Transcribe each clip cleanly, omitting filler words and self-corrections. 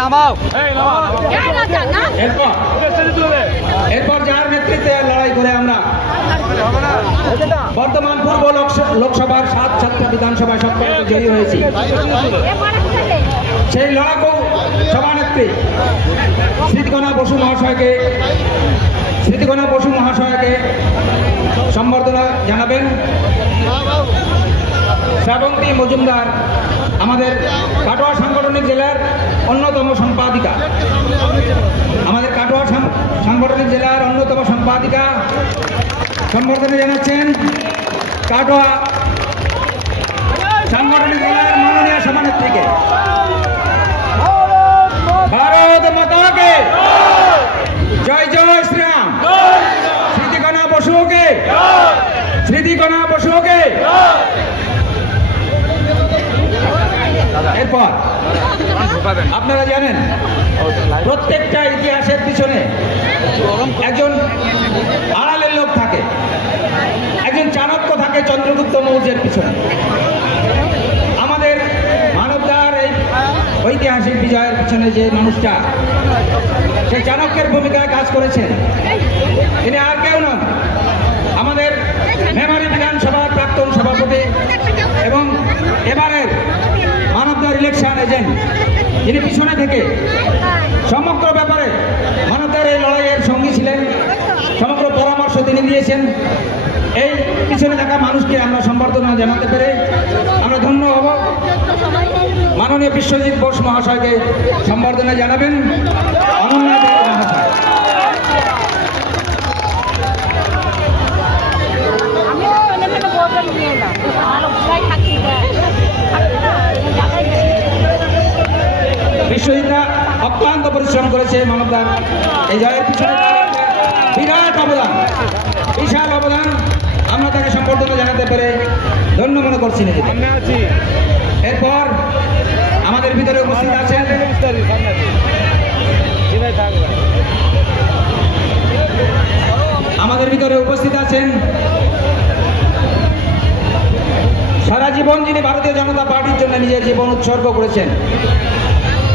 নামাও। এরপর যার নেতৃত্বে লড়াই করে আমরা বর্তমান পূর্ব লোকসভার 7 বিধানসভা সবকটাতে জয়ী হয়েছি, সেই লড়াকু সভানেত্রী স্মৃতিকণা বসু মহাশয়কে সম্বর্ধনা জানাবেন শ্রাবন্তী মজুমদার, আমাদের কাটোয়া সাংগঠনিক জেলার অন্যতম সম্পাদিকা। সম্বর্ধনা জানাচ্ছেন কাটোয়া সাংগঠনিক জেলার মাননীয় সভানেত্রীকে। ভারত মাতা কে জয়, জয় শ্রীরাম। স্মৃতিকণা বসুকে। এরপর আপনারা জানেন প্রত্যেকটা ইতিহাসের পিছনে একজন আড়ালের লোক থাকে, একজন চাণক্য থাকে চন্দ্রগুপ্ত মৌর্যের পিছনে। আমাদের মানবদার এই ঐতিহাসিক বিজয়ের পিছনে যে মানুষটা সেই চাণক্যের ভূমিকায় কাজ করেছেন, তিনি আর কেউ নন, আমাদের মেমারি বিধানসভার প্রাক্তন সভাপতি এবং এবারের মানবদার ইলেকশন এজেন্ট, যিনি পিছনে থেকে সমগ্র ব্যাপারে মানবদার এই লড়াইয়ের সঙ্গী ছিলেন, সমগ্র পরামর্শ তিনি দিয়েছেন। এই পিছনে থাকা মানুষকে আমরা সম্বর্ধনা জানাতে পেরে আমরা ধন্য হব। মাননীয় বিশ্বজিৎ বোস মহাশয়কে সম্বর্ধনা জানাবেন অনন্যা দেবী মহাশয়। বিশ্বজিৎরা অক্লান্ত পরিশ্রম করেছে মানবদার এই জয়ের পিছনে, বিরাট অবদান, বিশাল অবদান। আমরা তাকে সম্বর্ধনা জানাতে পেরে ধন্য মনে করছি নিজেকে। এরপর আমাদের ভিতরে উপস্থিত আছেন সারা জীবন যিনি ভারতীয় জনতা পার্টির জন্য নিজের জীবন উৎসর্গ করেছেন,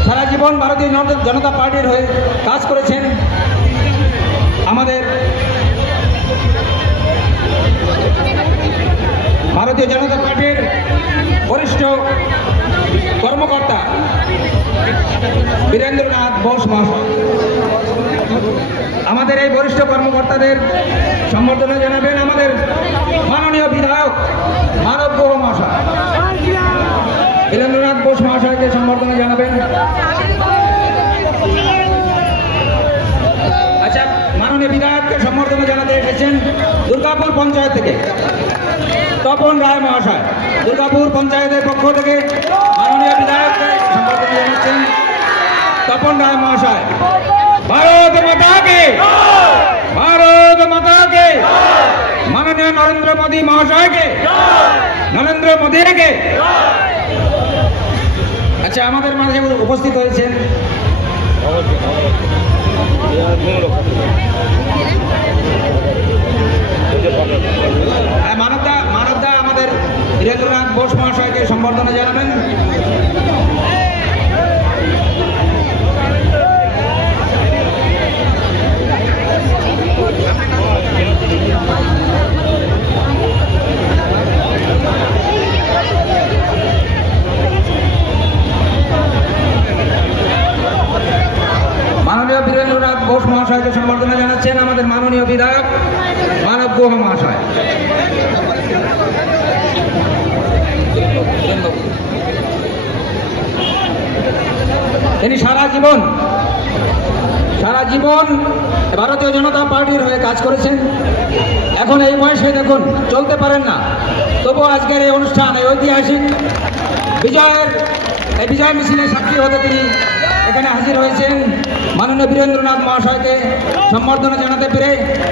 সারা জীবন ভারতীয় জনতা পার্টির হয়ে কাজ করেছেন, আমাদের ভারতীয় জনতা পার্টির বরিষ্ঠ কর্মকর্তা বীরেন্দ্রনাথ বোস মহাশয়। আমাদের এই বরিষ্ঠ কর্মকর্তাদের সম্বর্ধনা জানাবেন আমাদের মাননীয় বিধায়ক মানব গুহ মহাশয়। বীরেন্দ্রনাথ বোস মহাশয়কে সম্বর্ধনা জানাবেন। আচ্ছা, মাননীয় বিধায়ককে সম্বর্ধনা জানাতে এসেছেন দুর্গাপুর পঞ্চায়েত থেকে তপন রায় মহাশয়। দুর্গাপুর পঞ্চায়েতের পক্ষ থেকে মাননীয় বিধায়ককে সম্বর্ধনা জানাচ্ছেন তপন রায় মহাশয়। ভারত মাতা কে, ভারত মাতা কে। মাননীয় নরেন্দ্র মোদী মহাশয়কে, নরেন্দ্র মোদীকে। আচ্ছা, আমাদের মাঝে উপস্থিত হয়েছেন মানবদা আমাদের বীরেন্দ্রনাথ বোস মহাশয়কে সম্বর্ধনা জানাবেন। মাননীয় বীরেন্দ্রনাথ বোস মহাশয়কে সম্বর্ধনা জানাচ্ছেন আমাদের মাননীয় বিধায়ক মানব গুহ মহাশয়। তিনি সারা জীবন ভারতীয় জনতা পার্টির হয়ে কাজ করেছেন। এখন এই বয়সে দেখুন চলতে পারেন না, তবু আজকের এই অনুষ্ঠান, এই ঐতিহাসিক বিজয় মিছিলে সাক্ষী হতে তিনি এখানে হাজির হয়েছেন। মাননীয় বীরেন্দ্রনাথ মহাশয়কে সম্বর্ধনা জানাতে পেরে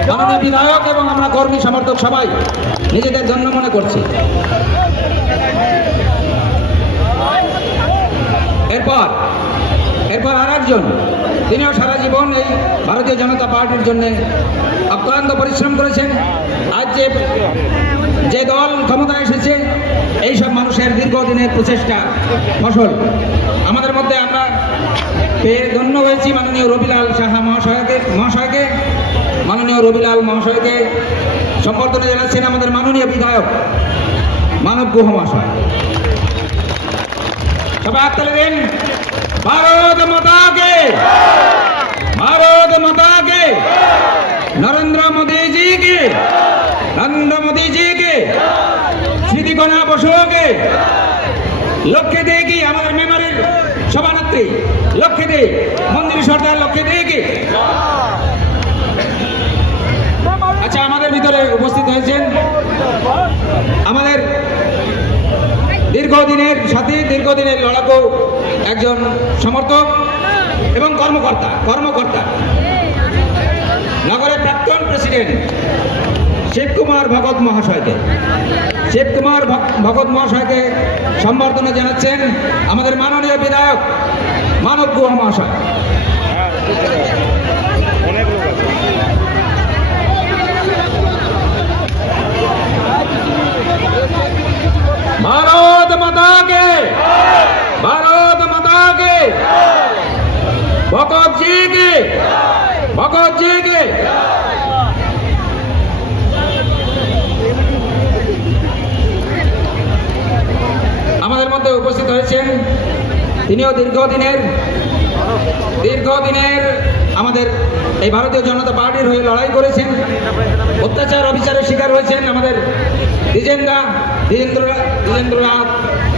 মাননীয় বিধায়ক এবং আমরা কর্মী সমর্থক সবাই নিজেদের ধন্য মনে করছি। এরপর আর একজন, তিনিও সারা জীবন এই ভারতীয় জনতা পার্টির জন্য অক্লান্ত পরিশ্রম করেছেন। আজ যে দল ক্ষমতায় এসেছে, এইসব মানুষের দীর্ঘদিনের প্রচেষ্টা ফসল। আমাদের মধ্যে আমরা পেয়ে ধন্য হয়েছি মাননীয় রবিলাল সাহা মহাশয়কে মাননীয় রবিলাল মহাশয়কে সম্বর্ধনা জানাচ্ছেন আমাদের মাননীয় বিধায়ক মানব গুহ মহাশয়। সবাই হাততালি দিন। ভারত মাতা কে, ভারত মাতা কে, নরেন্দ্র মোদী জি কে, নরেন্দ্র মোদী জি কে, স্মৃতিকণা বসুকে, লক্ষ্যে দেখি আমাদের মেমারির সভানেত্রী লক্ষ্যে দে মন্দির সর্দার লক্ষ্যে দেখি। আচ্ছা, আমাদের ভিতরে উপস্থিত হয়েছেন আমাদের দীর্ঘদিনের সাথী, দীর্ঘদিনের লড়াকু একজন সমর্থক এবং কর্মকর্তা নগরের প্রাক্তন প্রেসিডেন্ট শিবকুমার ভগত মহাশয়কে সম্বর্ধনা জানাচ্ছেন আমাদের মাননীয় বিধায়ক মানব গুহ মহাশয়। ভারত মাতা কে, ভারত মাতা কে, ভগত জি কে, ভগত জি কে। আমাদের মধ্যে উপস্থিত হয়েছেন তিনিও দীর্ঘদিনের আমাদের এই ভারতীয় জনতা পার্টির হয়ে লড়াই করেছেন, অত্যাচার অবিচারের শিকার হয়েছেন আমাদের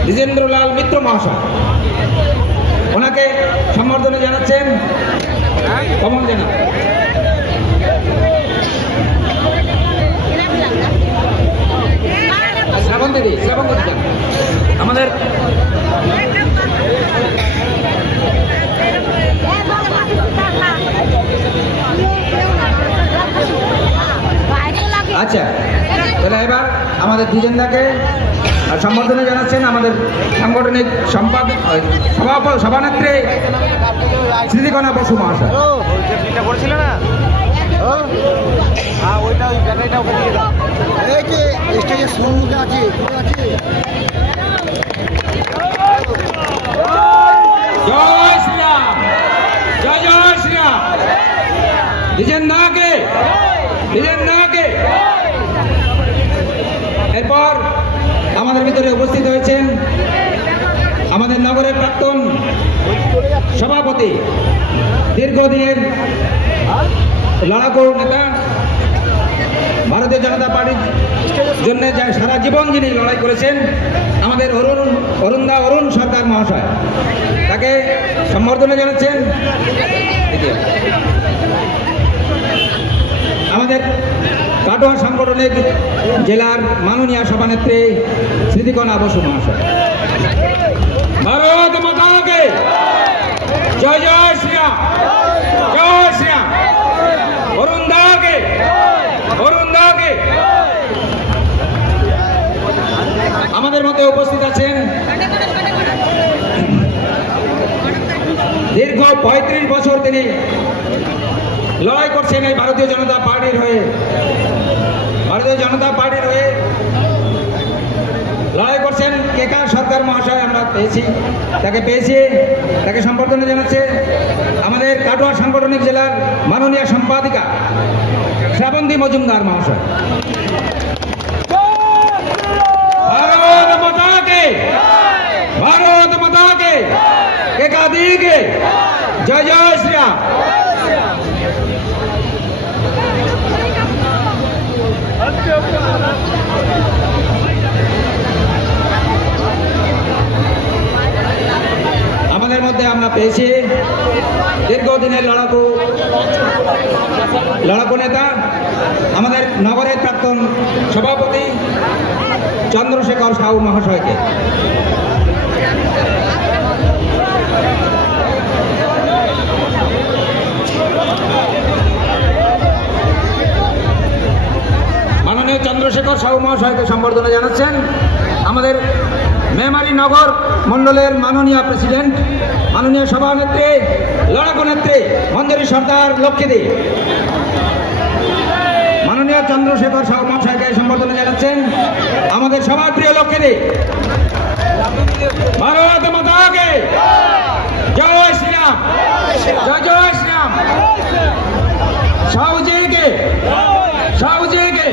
দ্বিজেন্দ্রলাল মিত্র মহাশয়। ওনাকে সম্বর্ধনা জানাচ্ছেন কমল জানা। শ্রাবণ দিদি আমাদের আচ্ছা, তাহলে এবার আমাদের দ্বিজেন্দাকে সম্বর্ধনা জানাচ্ছেন আমাদের সাংগঠনিক সভানেত্রী স্মৃতিকণা বসু মহাশয়। জয় শ্রীরাম, জয় জয় শ্রীরাম। দ্বিজেন্দাকে, দ্বিজেন্দাকে। এরপর আমাদের ভিতরে উপস্থিত হয়েছেন আমাদের নগরের প্রাক্তন সভাপতি, দীর্ঘদিনের লড়াকু নেতা, ভারতীয় জনতা পার্টির জন্য সারা জীবন যিনি লড়াই করেছেন আমাদের অরুণ সরকার মহাশয়, তাকে সম্বর্ধনা জানাচ্ছেন আমাদের কাটোয়া সাংগঠনিক জেলার মাননীয় সভানেত্রী স্মৃতিকণা বসু মহাশয়। ভারত মাতা কে, জয় জয় শ্রীরাম, জয় শ্রীরাম। অরুণ দাকে, অরুণ দাকে। আমাদের মধ্যে উপস্থিত আছেন দীর্ঘ 35 বছর তিনি লড়াই করছেন এই ভারতীয় জনতা পার্টির হয়ে, লড়াই করছেন কেকার সরকার মহাশয়। আমরা তাকে সম্বর্ধনা জানাচ্ছে আমাদের কাটোয়া সাংগঠনিক জেলার মাননীয় সম্পাদিকা শ্রাবন্তী মজুমদার মহাশয়। ভারত মাতা কে, ভারত মাতা কে, কেকা দিকে, জয় জয় শ্রীরাম। আমাদের মধ্যে আমরা পেয়েছি দীর্ঘদিনের লড়াকু নেতা আমাদের নগরের প্রাক্তন সভাপতি চন্দ্রশেখর সাহু মহাশয়কে। মাননীয় চন্দ্রশেখর সাহু মহাশয়কে সম্বর্ধনা জানাচ্ছেন আমাদের মেমারি নগর মণ্ডলের মাননীয় প্রেসিডেন্ট, মাননীয় সভানেত্রী, লড়াকু নেত্রী মঞ্জুরি সর্দার লক্ষ্মীদি। মাননীয় চন্দ্রশেখর সাহু মহাশয়কে সম্বর্ধনা জানাচ্ছেন আমাদের সবার প্রিয় লক্ষ্মীদি। ভারত মাতা কে, জয় শ্রীরাম, জয় জয় শ্রীরাম। সাহুজিকে সাহুজিকে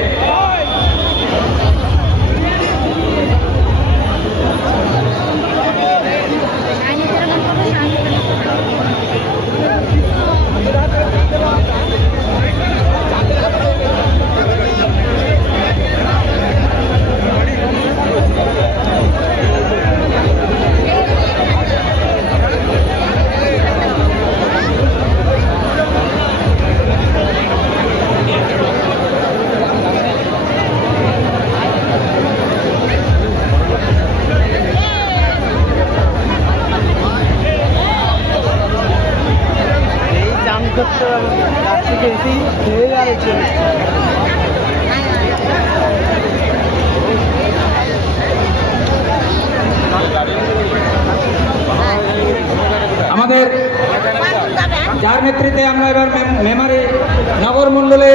আমাদের যার নেতৃত্বে আমরা এবার মেমারি নগর মণ্ডলে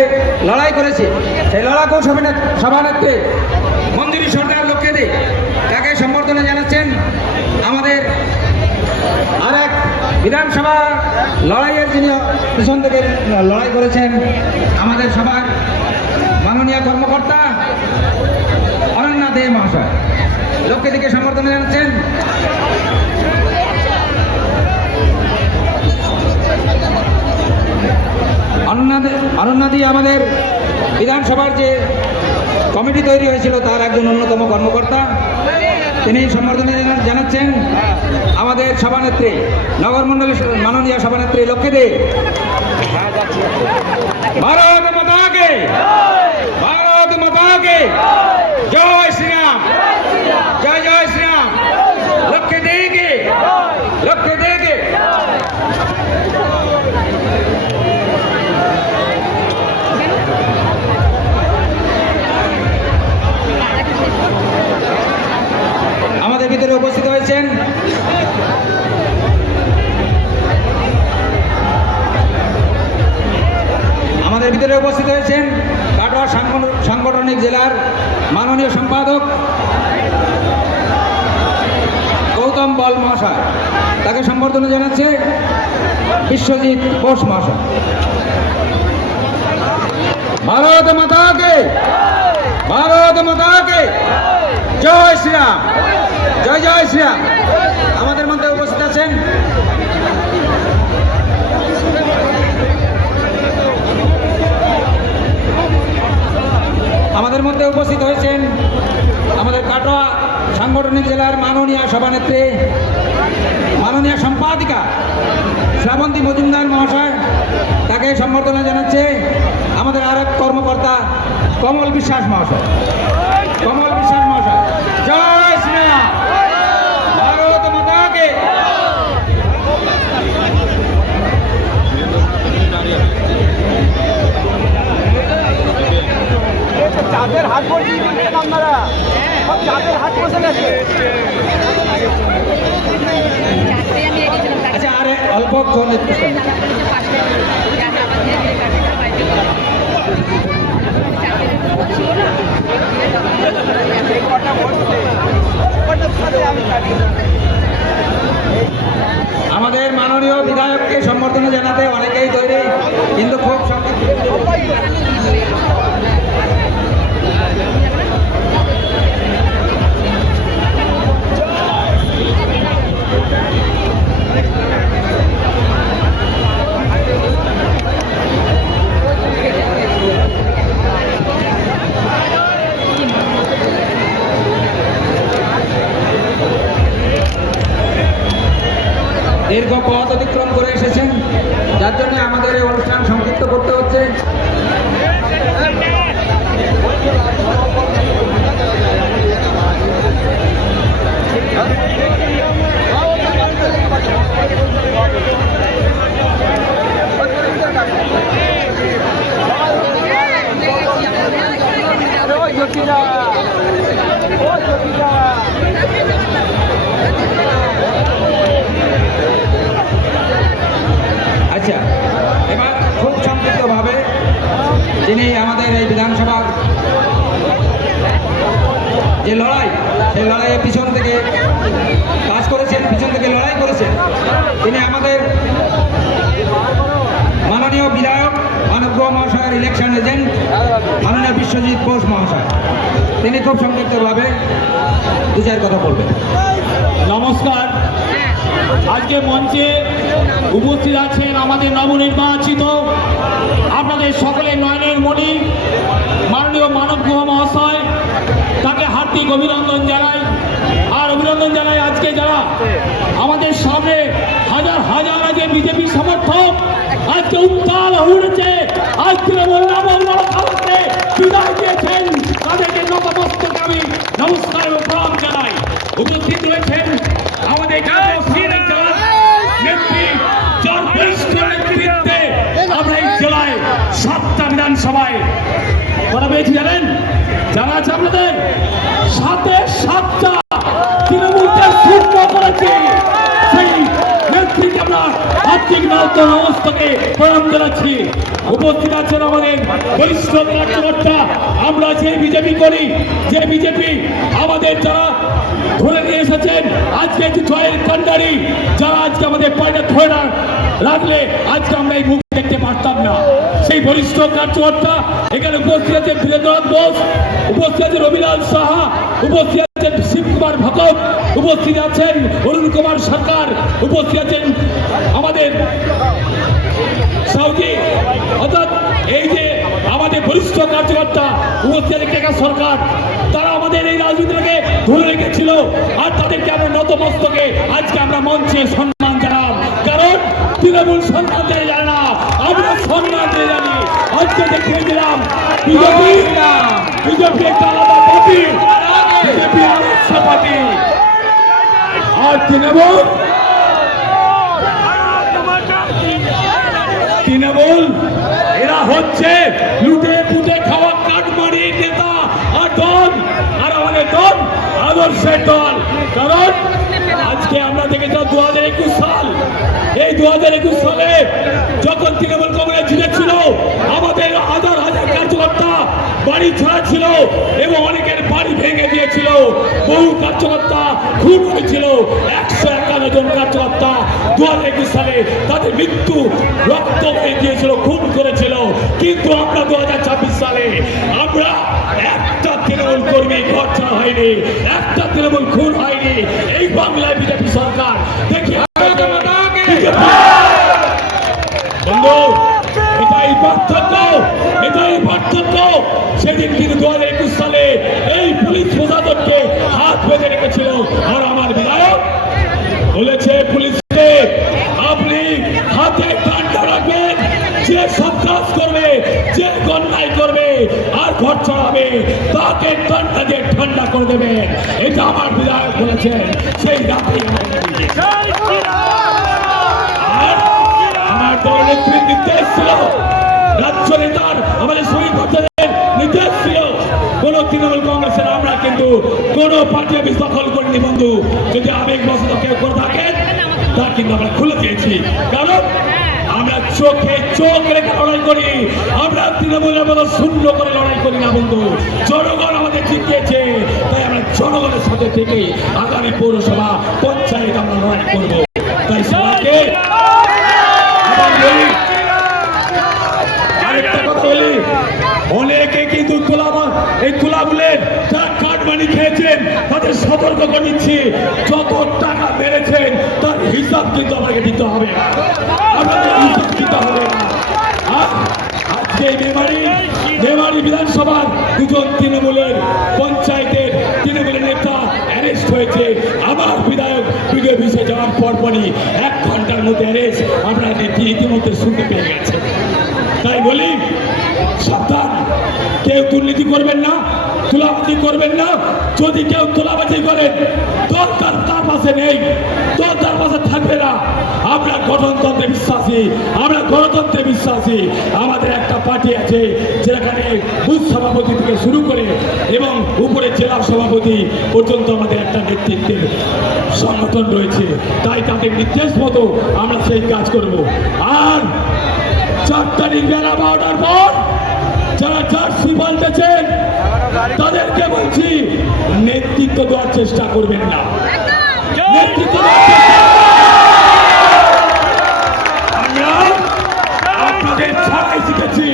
লড়াই করেছি, সেই লড়াকু সভানেত্রী মঞ্জুরি সরকার লক্ষ্যে দিয়ে তাকে সম্বর্ধনা জানাচ্ছেন। আমাদের আরেক বিধানসভা লড়াইয়ের যিনি পিছন থেকে লড়াই করেছেন, আমাদের সবার মাননীয় কর্মকর্তা অনন্যা দে মহাশয় লক্ষ্যে দিকে সম্বর্ধনা জানাচ্ছেন। অনন্যাদি আমাদের বিধানসভার যে কমিটি তৈরি হয়েছিল তার একজন অন্যতম কর্মকর্তা, তিনি সম্বর্ধনা জানাচ্ছেন আমাদের সভানেত্রী নগর মণ্ডলের মাননীয় সভানেত্রী লক্ষ্যে দে। ভারত মাতা কে, ভারত মাতা কে, জয় শ্রীরাম, জয় জয় শ্রীরাম। লক্ষ্যে দে কে, লক্ষ্যে দে কে। আমাদের ভিতরে উপস্থিত হয়েছেন কাটোয়া সাংগঠনিক জেলার মাননীয় সম্পাদক গৌতম বল মহাশয়, তাকে সম্বর্ধনা জানাচ্ছে বিশ্বজিৎ বোস মহাশয়। ভারত মাতা কে, ভারত মাতা কে, জয় শ্রীরাম, জয় জয় শ্রীরাম। আমাদের মধ্যে উপস্থিত আছেন হয়েছেন আমাদের কাটোয়া সাংগঠনিক জেলার মাননীয় সভানেত্রী, মাননীয় সম্পাদিকা শ্রাবন্তী মজুমদার মহাশয়, তাকে সম্বর্ধনা জানাচ্ছে আমাদের আরেক কর্মকর্তা কমল বিশ্বাস মহাশয়। কমল বিশ্বাস মহাশয়, জয় শ্রীরাম, ভারত মাতা কে। চাঁদের হাট বসে আপনারা সব চাঁদের হাট বসে গেছে। আচ্ছা, আরে অল্পক্ষণ একটু আমাদের মাননীয় বিধায়ককে সম্বর্ধনা জানাতে অনেকেই তৈরি, কিন্তু খুব দীর্ঘ পথ অতিক্রম করে এসেছেন, যার জন্য আমাদের এই অনুষ্ঠান সংক্ষিপ্ত করতে হচ্ছে। আচ্ছা, এবার খুব সংক্ষিপ্তভাবে যিনি আমাদের এই বিধানসভার যে লড়াই, সেই লড়াইয়ে পিছন থেকে কাজ করেছেন, পিছন থেকে লড়াই করেছেন, তিনি আমাদের গুহ মহাশয়ের ইলেকশন এজেন্ট মাননীয় বিশ্বজিৎ বোস মহাশয়, তিনি খুব সংক্ষিপ্তভাবে দু চার কথা বলবেন। নমস্কার। আজকে মঞ্চে উপস্থিত আছেন আমাদের নবনির্বাচিত আপনাদের সকলের নয়নের মণি মাননীয় মানব গুহ মহাশয়, তাকে হার্দিক অভিনন্দন জানাই। আর অভিনন্দন জানাই আজকে যারা আমাদের সামনে হাজার হাজার আগে বিজেপি সমর্থক আজকে উত্তাল হয়ে উঠেছে, আজকে বিদায় দিয়েছেন, তাদেরকে নতমস্তকে আমি নমস্কার ও প্রণাম জানাই। উপস্থিত রয়েছেন আমাদের নেত্রী, যার বরিষ্ঠ নেতৃত্বে আমরা এই জেলায় 7টা বিধানসভায় করা পেয়েছি। জানেন, জানা আছে আপনাদের, 7টা তৃণমূলকে শূন্য করেছে। সেই নেতৃত্বে আমরা আর্থিক নমস্তকে প্রণাম জানাচ্ছি। উপস্থিত আছেন আমাদের বরিষ্ঠ কার্যকর্তা। আমরা যে বিজেপি করি, যে বিজেপি আমাদের যারা ধরে নিয়ে এসেছেন, আজকে যে জয়ের কান্ডারি যারা আজকে আমাদের পায়টা ধরে না রাখলে আজকে আমরা এই মুখ দেখতে পারতাম না। সেই বরিষ্ঠ কার্যকর্তা এখানে উপস্থিত আছে বীরেন্দ্রনাথ বোস, উপস্থিত আছে রবিলাল সাহা, উপস্থিত আছেন শিব কুমার ভগত, উপস্থিত আছেন অরুণ কুমার সরকার, উপস্থিত আছেন আমাদের সাউজি, অর্থাৎ এই যে আমাদের বরিষ্ঠ কার্যকর্তা উপস্থিত আছে টেকা সরকার। তারা আমাদের এই রাজনীতিটাকে ধরে রেখেছিল, আর তাদেরকে আমরা নতমস্তকে আজকে আমরা মঞ্চে সম্মান জানাব। কারণ তৃণমূল সম্মান দিয়ে জানে না, আমরা সম্মান দিয়ে জানি। আজকে দেখিয়ে দিলাম বিজেপি একটা আলাদা পার্টি, বিজেপি আদর্শ পার্টি, আর তৃণমূল এরা হচ্ছে লুটে পুটে খাওয়া কাঠমারি নেতা আর দল, আর আমাদের দল আদর্শের দল। কারণ আজকে আমরা দেখেছিলাম 2021 সাল, এই 2021 সালে যখন তৃণমূল কংগ্রেস জিতেছিল, আমাদের হাজার হাজার কার্যকর্তা বাড়ি ছাড়া ছিল এবং অনেকের বাড়ি ভেঙে দিয়েছিল। বহু কার্যকর্তা খুন হয়েছিল, 151 জন কার্যকর্তা 2021 সালে তাদের মৃত্যু রক্ত হয়ে দিয়েছিল, খুন করেছিল। কিন্তু আমরা 2026 সালে আমরা একটা তৃণমূল কর্মী ঘর ছাড়া হয়নি, একটা তৃণমূল খুন হয়নি। এই বাংলায় বিজেপি সরকার দেখি বন্ধু, এটাই পার্থক্য, এটাই পার্থক্য। সেদিন কিন্তু 2021 সালে এই পুলিশ প্রশাসনকে হাত বেঁধে রেখেছিল, আর আমার বিধায়ক বলেছে পুলিশকে আপনি হাতে ঠান্ডা রাখবেন, যে সব কাজ করবে, যে অন্যায় করবে আর ঘর ছড়াবে তাকে ঠান্ডা দিয়ে ঠান্ডা করে দেবে। এটা আমার বিধায়ক বলেছেন। সেই রাতে আমার দলের নেত্রীর নির্দেশ ছিল, রাজ্য নেতার আমাদের শহীদ ভট্টাচার্যের নির্দেশ ছিল, কোন তৃণমূল কংগ্রেসের আমরা কিন্তু কোন পার্টি অফিস দখল করিনি বন্ধু। যদি আবেগবশত কেউ করে থাকেন তা কিন্তু আমরা খুলে দিয়েছি। কারণ আমরা চোখে চোখ রেখে লড়াই করি, আমরা তৃণমূলের মতো শূন্য করে লড়াই করি না বন্ধু। জনগণ আমাদের জিতিয়েছে, তাই আমরা জনগণের সাথে থেকে আগামী পৌরসভা পঞ্চায়েত আমরা লড়াই করবো। তাই সবাইকে আরেকটা কথা বলি, অনেকে কিন্তু এই তুলাবুলের যারা কাটমানি খেয়েছেন তাদের সতর্ক করে দিচ্ছি, যত টাকা মেরেছেন তার হিসাব কিন্তু আমাকে দিতে হবে, আমাদের হিসাব দিতে হবে না। আজকে মেমারি বিধানসভার 2 জন তৃণমূলের পঞ্চায়েতের তৃণমূলের নেতা অ্যারেস্ট হয়েছে। আমার বিধায়ক ভিডিও অফিসে যাওয়ার পরপরই 1 ঘন্টার মধ্যে অ্যারেস্ট আমরা ইতিমধ্যে শুনতে পেয়ে গেছে। তাই বলি সাবধান, কেউ দুর্নীতি করবেন না, তোলাবাজি করবেন না। যদি কেউ তোলাবাজি করেন দল তার পাশে নেই, দল তার পাশে থাকবে না। আমরা গণতন্ত্রে বিশ্বাসী, আমরা গণতন্ত্রে বিশ্বাসী। আমাদের একটা পার্টি আছে যেখানে বুথ সভাপতি থেকে শুরু করে এবং উপরে জেলা সভাপতি পর্যন্ত আমাদের একটা নেতৃত্বের সংগঠন রয়েছে। তাই তাদের নির্দেশ মতো আমরা সেই কাজ করব। আর 4 তারিখ বেলা 12টার পর যারা জার্সি পাল্টেছেন তাদেরকে বলছি নেতৃত্ব দেওয়ার চেষ্টা করবেন না, নেতৃত্ব আমরা আপনাদের ছাড়াই শিখেছি।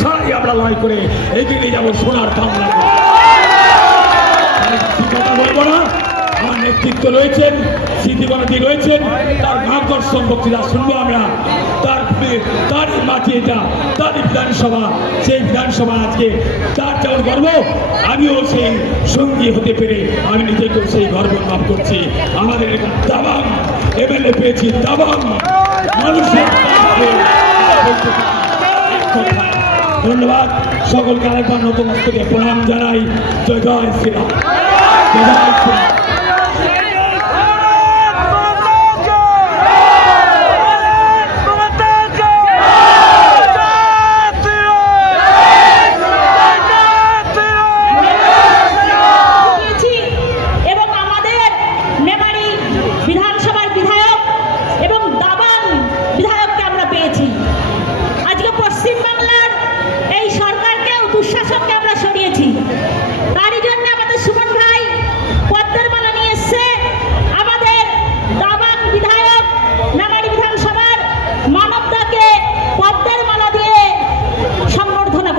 ছাড়াই আমরা লড়াই করে এগিয়ে নিয়ে যাবো সোনার বাংলা। কথা বলবো না, আমার নেতৃত্ব রয়েছেন, স্মৃতিবনতি রয়েছেন, তার মার্গদর্শন বক্তৃতা শুনবো আমরা। তারই মাটি এটা, তারই বিধানসভা, সেই বিধানসভা আজকে তার যেমন গর্ব, আমিও সেই সঙ্গী হতে পেরে আমি নিজেকেও সেই গর্ব লাভ করছি। আমাদের এটা দাবাং এমএলএ পেয়েছি, দাবাং মানুষের ধন্যবাদ। সকলকে আরেকবার নতমস্তকে প্রণাম জানাই। জয় জয় শ্রীরাম, জয় জয় শ্রীরাম।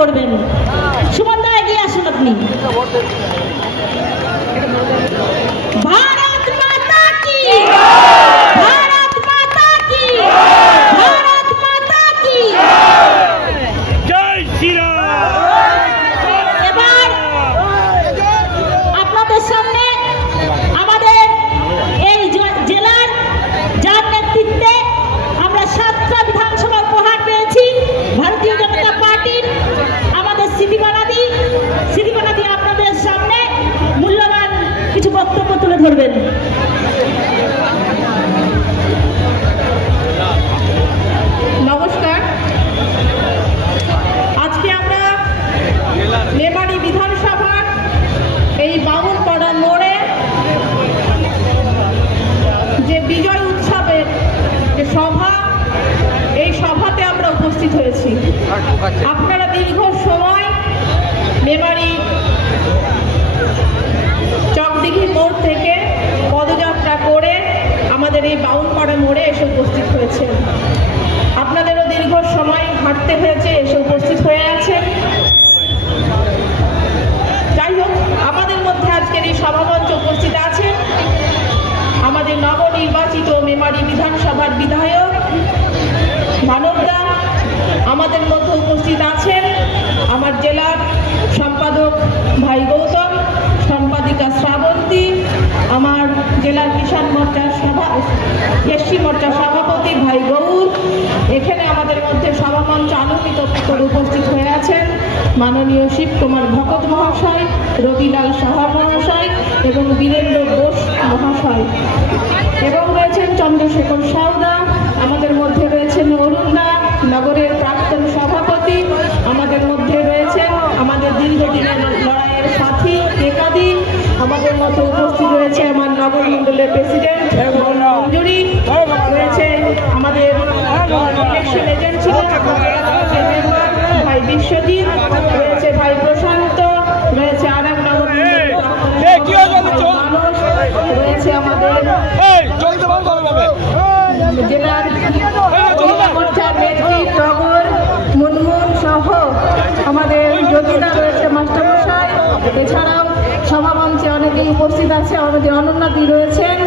করবেন। সুমন দা এগিয়ে আসুন আপনি। ভারত মাতা কি, ভারত মাতা কি, ভারত মাতা কি জয় শ্রীরাম। এবার আপনাদের সামনে আমাদের এই জেলার যার নেতৃত্বে আমরা 7টা বিধানসভা উপহার পেয়েছি ভারতীয় জনতা পার্টির আমাদের স্মৃতিবনাদি আপনাদের সামনে মূল্যবান কিছু বক্তব্য তুলে ধরবেন। নমস্কার। আজকে আমরা মেমারি বিধানসভার এই বামুনপাড়া মোড়ে যে বিজয় উৎসবের যে সভা, এই সভাতে আমরা উপস্থিত হয়েছি। আপনারা দীর্ঘ সময় মেমারি চকদিঘি মোড় থেকে পদযাত্রা করে আমাদের এই বামুনপাড়া মোড়ে এসে উপস্থিত হয়েছেন। আপনাদেরও দীর্ঘ সময় হাঁটতে হয়েছে, এসে উপস্থিত হয়ে আছেন। যাই হোক, আমাদের মধ্যে আজকের এই সভামঞ্চে উপস্থিত আছেন আমাদের নবনির্বাচিত মেমারি বিধানসভার বিধায়ক মানবদা। আমাদের মধ্যে উপস্থিত আছেন আমার জেলার সম্পাদক ভাই গৌতম, সম্পাদিকা শ্রাবন্তী, আমার জেলার কিষাণ মোর্চার এসসি মোর্চার সভাপতি ভাই গৌর। এখানে আমাদের মধ্যে সভামঞ্চ আলোকিত করে উপস্থিত হয়ে আছেন মাননীয় শিব কুমার ভকত মহাশয়, রবিলাল সাহা মহাশয় এবং বীরেন্দ্র বোস মহাশয়, এবং রয়েছেন চন্দ্রশেখর সাউদা। আমাদের মধ্যে রয়েছেন অরুণদা, নগরের প্রাক্তন সভাপতি। আমাদের মধ্যে রয়েছেন আমাদের দীর্ঘদিনের লড়াইয়ের সাথী টেকাদি। আমাদের মধ্যে উপস্থিত রয়েছে আমার নগর মন্ডলের প্রেসিডেন্ট মঞ্জুরি, রয়েছে আমাদের ইলেকশন এজেন্ট ছিলেন মেম্বার ভাই বিশ্বজিৎ, রয়েছে ভাই প্রশান্ত, রয়েছে আরেক নগর মানুষ, রয়েছে আমাদের জেলার মোর্চার নেত্রী টগর মুনমুন সহ আমাদের যোগিতা রয়েছে মাস্টারমশাই। এছাড়াও সভামঞ্চে অনেকেই উপস্থিত আছে, আমাদের অনন্যাদি রয়েছেন।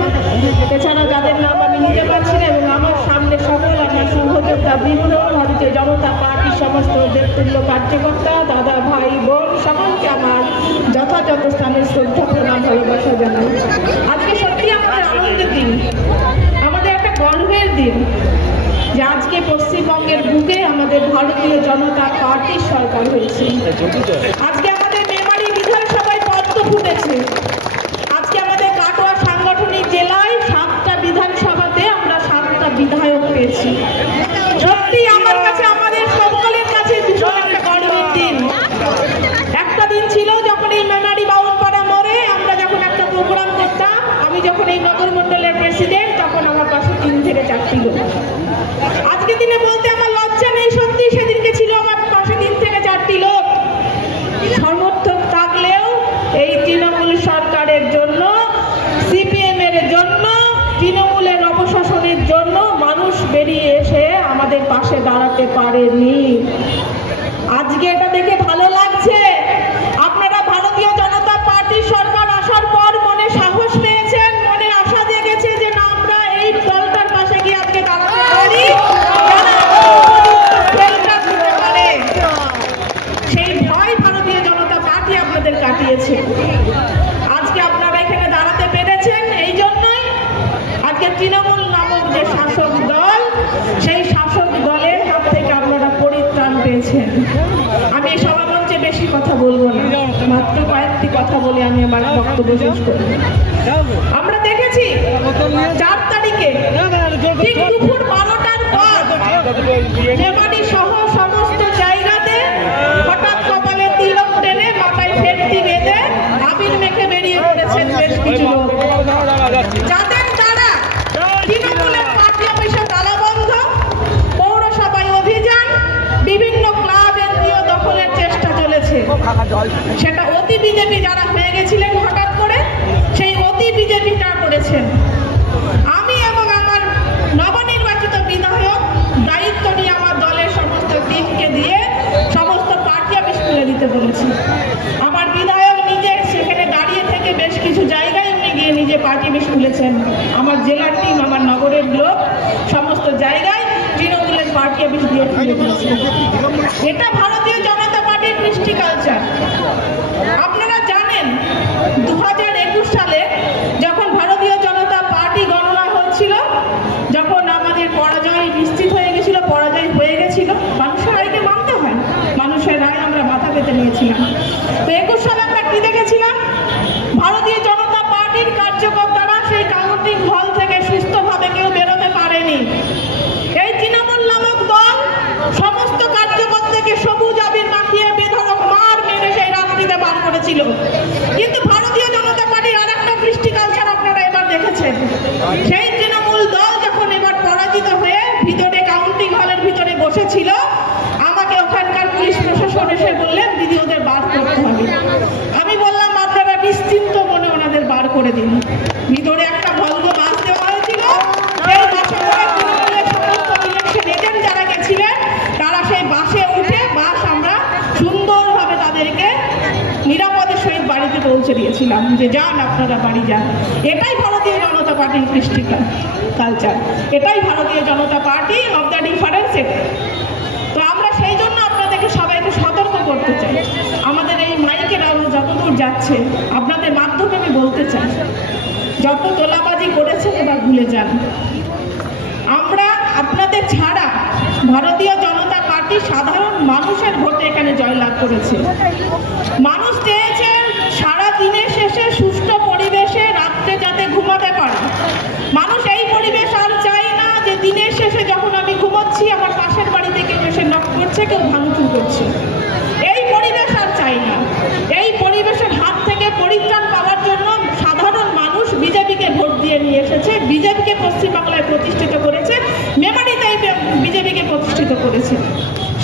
এছাড়া যাদের নাম আমি নিতে পারছি না, এবং আমার সামনে সকল আমার সহযোদ্ধা বৃন্দ, ভারতীয় জনতা পার্টির সমস্ত দেবতুল্য কার্যকর্তা, দাদা ভাই বোন, সকলকে আমার যথাযথ স্থানে শ্রদ্ধা প্রণাম ভালোবাসা জানাই। আজকে সত্যি আমাদের আনন্দের দিন, আমাদের একটা গর্বের দিন যে আজকে পশ্চিমবঙ্গের বুকে আমাদের ভারতীয় জনতা পার্টির সরকার হয়েছে। আজকে আমাদের মেমারি বিধানসভায় পদ্ম ফুটেছে। আজকে আমাদের কাটোয়া সাংগঠনিক জেলায় 7টা বিধানসভাতে আমরা 7টা বিধায়ক পেয়েছি। সত্যি আমার কাছে, আমাদের সকলের কাছে ভীষণ একটা গর্বের দিন। একটা দিন ছিল যখন এই মেমারি বামুনপাড়া মোড়ে আমরা যখন একটা প্রোগ্রাম করতাম, আমি যখন এই নগর মন্ডলের প্রেসিডেন্ট, তখন আমার পাশে 3 থেকে 4টি লোক। আজকে দিনে বলতে আমার লজ্জা নেই, সত্যি সেদিনকে ছিল আমার পাশে 3 থেকে 4টি লোক। সমর্থক থাকলেও এই তৃণমূল সরকারের জন্য, সিপিএম এর জন্য, তৃণমূলের অপশাসনের জন্য মানুষ বেরিয়ে এসে আমাদের পাশে দাঁড়াতে পারেনি। আজকে কথা বলে আমি আমার বক্তব্য শেষ করি। আমরা দেখেছি 4 তারিখে ঠিক দুপুর 12টার পর মেমারি সহ সমস্ত জায়গাতে হঠাৎ কপালে তিলক টেনে মাথায় ফেটটি বেঁধে আবির মেখে বেরিয়ে পড়েছেন বেশ কিছু লোক, যাদের দ্বারা তৃণমূলের পার্টি অফিসে তালাবন্ধ, পৌরসভায় অভিযান, বিভিন্ন ক্লাব এনজিও দখলের চেষ্টা চলেছে। সেটা অতি বিজেপি যারা হয়ে গেছিলেন হঠাৎ করে, সেই অতি বিজেপিটা করেছেন। আমি এবং আমার নবনির্বাচিত বিধায়ক দায়িত্ব নিয়ে আমার দলের সমস্ত টিমকে দিয়ে সমস্ত পার্টি অফিস খুলে দিতে বলেছি। আমার বিধায়ক নিজে সেখানে দাঁড়িয়ে থেকে বেশ কিছু জায়গায় উনি গিয়ে নিজে পার্টি অফিস খুলেছেন। আমার জেলার টিম, আমার নগরের লোক সমস্ত জায়গায় তৃণমূলের পার্টি অফিস দিয়ে খুলে দিয়েছে। এটা ভারতীয় জনতা পার্টির কৃষ্টি কালচার। আপনারা জানেন 2021 সালে যখন ভারতীয় জনতা পার্টি গণনা হচ্ছিল, যখন আমাদের পরাজয় নিশ্চিত হয়ে গেছিল, পরাজয় হয়ে গেছিল, মানুষের রায়কে মানতে হয়, মানুষের রায় আমরা মাথা পেতে নিয়েছিলাম। তো 21 সালে আমরা কি দেখেছিলাম? ভারতীয় জনতা পার্টির কার্যকর্তারা সেই কাউন্টিং হল থেকে সুস্থভাবে কেউ বেরোতে পারেনি। এই তৃণমূল নামক দল সমস্ত কার্যকর্তাকে সবুজ আবির মাখিয়ে বেধড়ক মার মেরে সেই রাত্রিতে বার করেছিল। কিন্তু ভারতীয় জনতা পার্টির আর একটা কৃষ্টি কালচার আপনারা এবার দেখেছেন। সেই তৃণমূল দল যখন এবার পরাজিত হয়ে ভিতরে কাউন্টিং হলের ভিতরে বসেছিল, আমাকে ওখানকার পুলিশ প্রশাসন এসে বললেন, দিদি ওদের বার করতে হবে। আমি বললাম, আপনারা নিশ্চিন্ত মনে ওনাদের বার করে দিন। ভিতরে একটা ভলভো বাস দেওয়া হয়েছিল, সেই বাসে করে তৃণমূলের সমস্ত ইলেকশন এজেন্ট যারা গেছিলেন তারা সেই বাসে উঠে আমরা সুন্দরভাবে তাদেরকে নিরাপদের সহিত বাড়িতে পৌঁছে দিয়েছিলাম, যে যান আপনারা বাড়ি যান। এটাই ভারতীয় জনতা পার্টির কৃষ্টি কালচার, এটাই ভারতীয় জনতা পার্টি অফ দ্য ডিফারেন্স। তো আমরা সেই জন্য আপনাদেরকে সবাইকে সতর্ক করতে চাই। আমাদের এই মাইকের আওয়াজ যতদূর যাচ্ছে, আপনাদের মাধ্যমে আমি বলতে চাই, যত তোলাবাজি করেছেন এবার ভুলে যান। আমরা আপনাদের ছাড়া ভারতীয় জনতা পার্টি সাধারণ মানুষের ভোটে এখানে জয়লাভ করেছে। মানুষ চেয়েছে সারা দিনের শেষে সুষ্ঠু পরিবেশে রাত্রে যাতে ঘুমাতে পারে। মানুষ এই পরিবেশ আর চাই না যে দিনের শেষে যখন আমি ঘুমাচ্ছি আমার পাশের বাড়িতে কেউ এসে নক করছে, কেউ ভাঙচুর করছে। এই পরিবেশ আর চাই না। এই পরিবেশের হাত থেকে পরিত্রাণ পাওয়ার জন্য সাধারণ মানুষ বিজেপিকে ভোট দিয়ে নিয়ে এসেছে, বিজেপিকে পশ্চিমবাংলায় প্রতিষ্ঠিত করেছে, মেমারিতে বিজেপিকে প্রতিষ্ঠিত করেছে।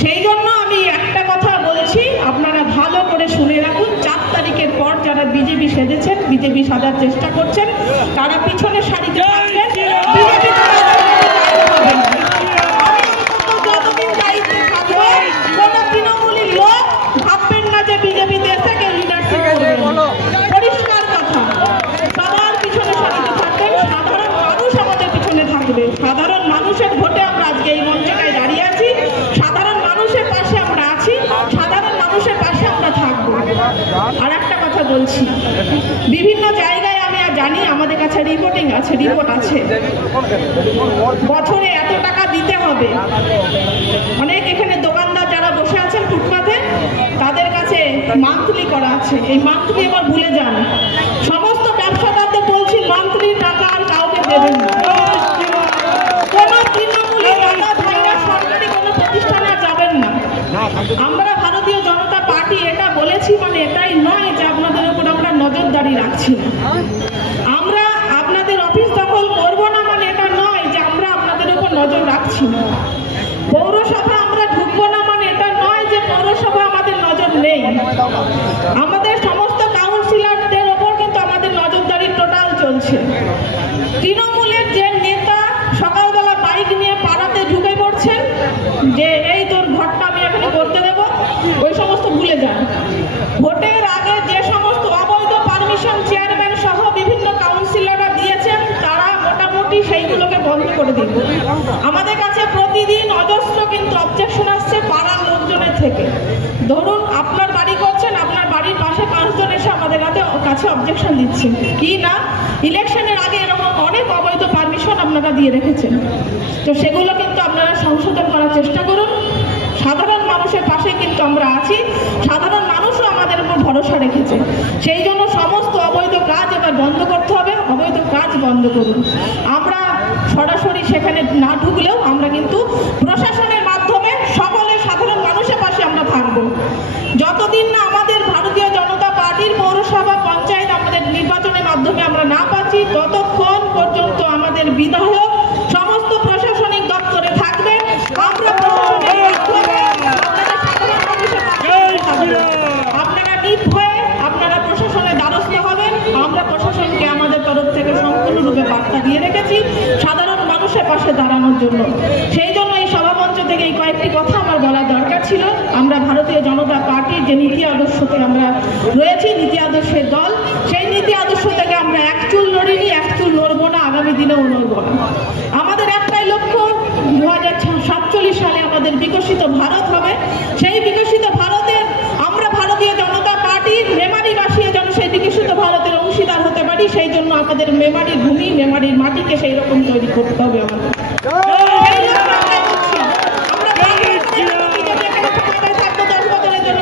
সেই জন্য আমি একটা কথা বলছি, আপনারা ভালো করে শুনে রাখুন। 4 তারিখের পর যারা বিজেপি সেজেছেন, বিজেপি সাজার চেষ্টা করছেন, তারা পিছনের সারিতে থাকবেন। বিজেপি যতদিন দায়িত্বে থাকবো, কোন তৃণমূলী লোক ভাববেন না যে বিজেপিতে এসে কেউ লিডারশিপ করবেন। পরিষ্কার কথা, সবার পিছনে সারিতে থাকবেন, সাধারণ মানুষ আমাদের পিছনে থাকবে। সাধারণ মানুষের ভোটে আমরা আজকে এই মঞ্চটায় দাঁড়িয়ে আছি, সাধারণ মানুষের পাশে আমরা আছি, সাধারণ মানুষের পাশে আমরা থাকবো। আর একটা কথা বলছি, বিভিন্ন জায়গায় আমি জানি আমাদের কাছে রিপোর্ট আছে, বছরে এত টাকা দিতে হবে। অনেক এখানে দোকানদার যারা বসে আছেন ফুটপাতে, তাদের কাছে মান্থলি করা আছে। এই মান্থলি এবার ভুলে যান। সমস্ত ব্যবসাদারদের বলছি, মান্থলি টাকা আর কাউকে দেবেন না। কোনো তৃণমূলী দাদা ভাইরা সরকারি কোনো প্রতিষ্ঠানে যাবেন না। আমরা ভারতীয় জনতা পার্টি এটা বলেছি মানে এটাই নয় যে আপনাদের উপর আমরা নজরদারি রাখছি না। আমরা আপনাদের অফিস দখল করব না মানে এটা নয় যে আমরা আপনাদের উপর নজর রাখছি না। পৌরসভা আমরা ঢুকবো না মানে এটা নয় যে পৌরসভা আমাদের নজর নেই। আমাদের সমস্ত কাউন্সিলরদের ওপর কিন্তু আমাদের নজরদারি টোটাল চলছে। তৃণমূলের যে নেতা সকালবেলা বাইক নিয়ে পাড়াতে ঢুকে পড়ছেন যে এই তোর ঘরটা আমি এখানে করতে দেবো, ওই সমস্ত ভুলে যান। ভোটের আগে যে সমস্ত অবৈধ পারমিশন চেয়ারম্যান সহ বিভিন্ন কাউন্সিলররা দিয়েছেন, তারা মোটামুটি সেইগুলোকে বন্ধ করে দিন। আমাদের কাছে প্রতিদিন অজস্র কিন্তু অবজেকশন আসছে পাড়ার লোকজনের থেকে। ধরুন আপনার বাড়ি করছেন, আপনার বাড়ির পাশে 5 জন এসে আমাদের কাছে অবজেকশন দিচ্ছেন কি না, ইলেকশনের আগে এরকম অনেক অবৈধ পারমিশন আপনারা দিয়ে রেখেছেন। তো সেগুলো কিন্তু আপনারা সংশোধন করার চেষ্টা করুন। সাধারণ মানুষের পাশে কিন্তু আমরা আছি, সাধারণ মানুষও আমাদের উপর ভরসা রেখেছে। সেই জন্য সমস্ত অবৈধ কাজ এবার বন্ধ করতে হবে, অবৈধ কাজ বন্ধ করুন। আমরা সরাসরি সেখানে না ঢুকলেও আমরা কিন্তু প্রশাসনের মাধ্যমে সকলে সাধারণ মানুষের পাশে আমরা থাকবো। যতদিন না আমাদের ভারতীয় জনতা পার্টির পৌরসভা পঞ্চায়েত আমাদের নির্বাচনের মাধ্যমে আমরা না পাচ্ছি, ততক্ষণ পর্যন্ত আমাদের বিধায়ক সমস্ত প্রশাসনিক দপ্তরে থাকবে। আমরা প্রশাসনের মাধ্যমে আপনারা সাধারণ মানুষের পাশে থাকবো। আপনারা নির্ভয়ে আপনারা প্রশাসনের দ্বারস্থ হবেন। আমরা প্রশাসনকে আমাদের তরফ থেকে সম্পূর্ণরূপে বার্তা দিয়ে রেখেছি সাধারণ মানুষের পাশে দাঁড়ানোর জন্য। সেই জন্য এই সভামঞ্চ থেকে এই কয়েকটি কথা আমার বলার দরকার ছিল। আমরা ভারতীয় জনতা পার্টির যে নীতি আদর্শতে আমরা রয়েছি, নীতি আদর্শের দল, সেই নীতি আদর্শ থেকে আমরা এক চুল নড়িনি, এক চুল নড়বো না, আগামী দিনেও নড়বো না। আমাদের একটাই লক্ষ্য, 2047 সালে আমাদের বিকশিত ভারত হবে। সেই বিকশিত ভারতের আমরা ভারতীয় জনতা পার্টির মেমারিবাসী যেন সেই বিকশিত ভারতের অংশীদার হতে পারি। সেই জন্য আমাদের মেমারির ভূমি, মেমারির মাটিকে সেই রকম তৈরি করতে হবে আমাদের। সেই লক্ষ্য আমরা করছি। আমরা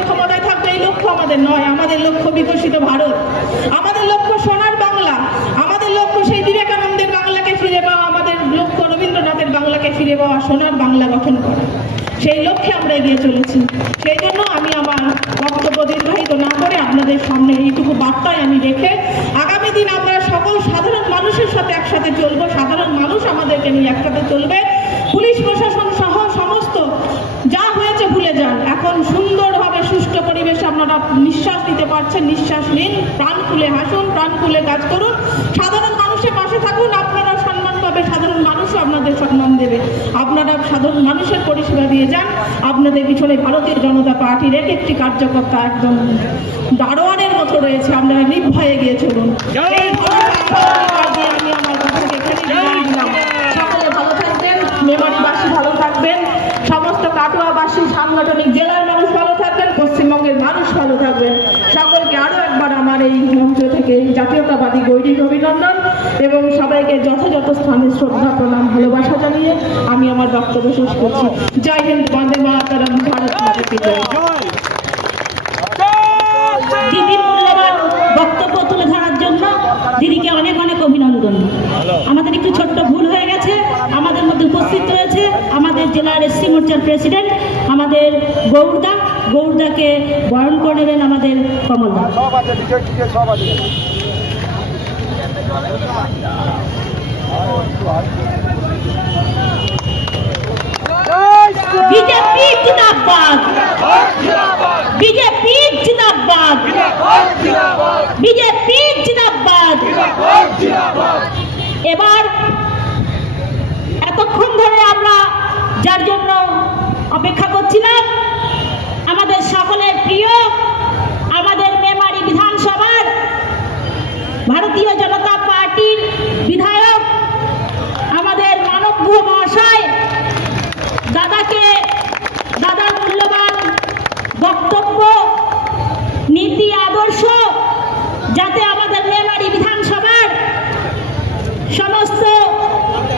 ক্ষমতায় থাকবো, এই লক্ষ্য আমাদের নয়। আমাদের লক্ষ্য বিকশিত ভারত, আমাদের লক্ষ্য সোনার বাংলা, আমাদের লক্ষ্য সেই বিবেকানন্দের বাংলাকে ফিরে পাওয়া, আমাদের লক্ষ্য রবীন্দ্রনাথের বাংলাকে ফিরে পাওয়া, সোনার বাংলা গঠন করা। সেই লক্ষ্যে আমরা এগিয়ে চলেছি। সেই জন্য আমি আমার বক্তব্য দীর্ঘায়িত না করে আপনাদের সামনে এইটুকু বার্তায় আমি রেখে আগামী দিন আমরা সকল সাধারণ মানুষের সাথে একসাথে চলবো, সাধারণ মানুষ আমাদেরকে নিয়ে একসাথে চলবে। পুলিশ প্রশাসন সহ সমস্ত যা হয়েছে ভুলে যান। এখন সুন্দরভাবে সুষ্ঠু পরিবেশে আপনারা নিঃশ্বাস নিতে পারছেন, নিঃশ্বাস নিন, প্রাণ খুলে হাসুন, প্রাণ খুলে কাজ করুন, সাধারণ মানুষের পাশে থাকুন। আপনারা সম্মান পাবে, সাধারণ মানুষও আপনাদের সম্মান দেবে। আপনারা সাধারণ মানুষের পরিষেবা দিয়ে যান। আপনাদের পিছনে ভারতীয় জনতা পার্টির এক একটি কার্যকর্তা একদম দারোয়ানের মতো রয়েছে। আপনারা নির্ভয়ে গিয়ে চলুন। এই আমি আমার কথাকে এখানে বিদায় দিলাম। সকলে ভালো থাকবেন, মেমারিবাসী ভালো থাকবেন, সমস্ত কাটোয়াবাসী, সাংগঠনিক জেলার মানুষ ভালো থাকবেন, পশ্চিমবঙ্গের মানুষ ভালো থাকবেন। সকলকে আরো একবার আমার এই মঞ্চ থেকে জাতীয়তাবাদী গৈরিক অভিনন্দন এবং সবাইকে যথাযথ স্থানে শ্রদ্ধা প্রণাম ভালোবাসা জানিয়ে আমি আমার বক্তব্য শেষ করছি। জয় হিন্দ, বন্দে মাতরম, ভারত মাতা কি জয়। দিদির মূল্যবান বক্তব্য তুলে ধরার জন্য দিদিকে অনেক অনেক অভিনন্দন। আমাদের একটু ছোট্ট ভুল হয়ে গেছে। আমাদের মধ্যে উপস্থিত রয়েছে আমাদের জেলার এসসি মোর্চার প্রেসিডেন্ট আমাদের গৌরদাকে বরণ করে নেবেন আমাদের কমলদা। সব আছে, সব আছে। বিজেপি জিন্দাবাদ, বিজেপি জিন্দাবাদ, বিজেপি জিন্দাবাদ। এবার এতক্ষণ ধরে আমরা যার জন্য অপেক্ষা করছিলাম, আমাদের সকলের প্রিয়, আমাদের মেমারি বিধানসভার ভারতীয় জনতা পার্টির বিধায়ক আমাদের মানব গুহ মহাশয় দাদার মূল্যবান বক্তব্য, নীতি আদর্শ যাতে আমাদের মেমারি বিধানসভার সমস্ত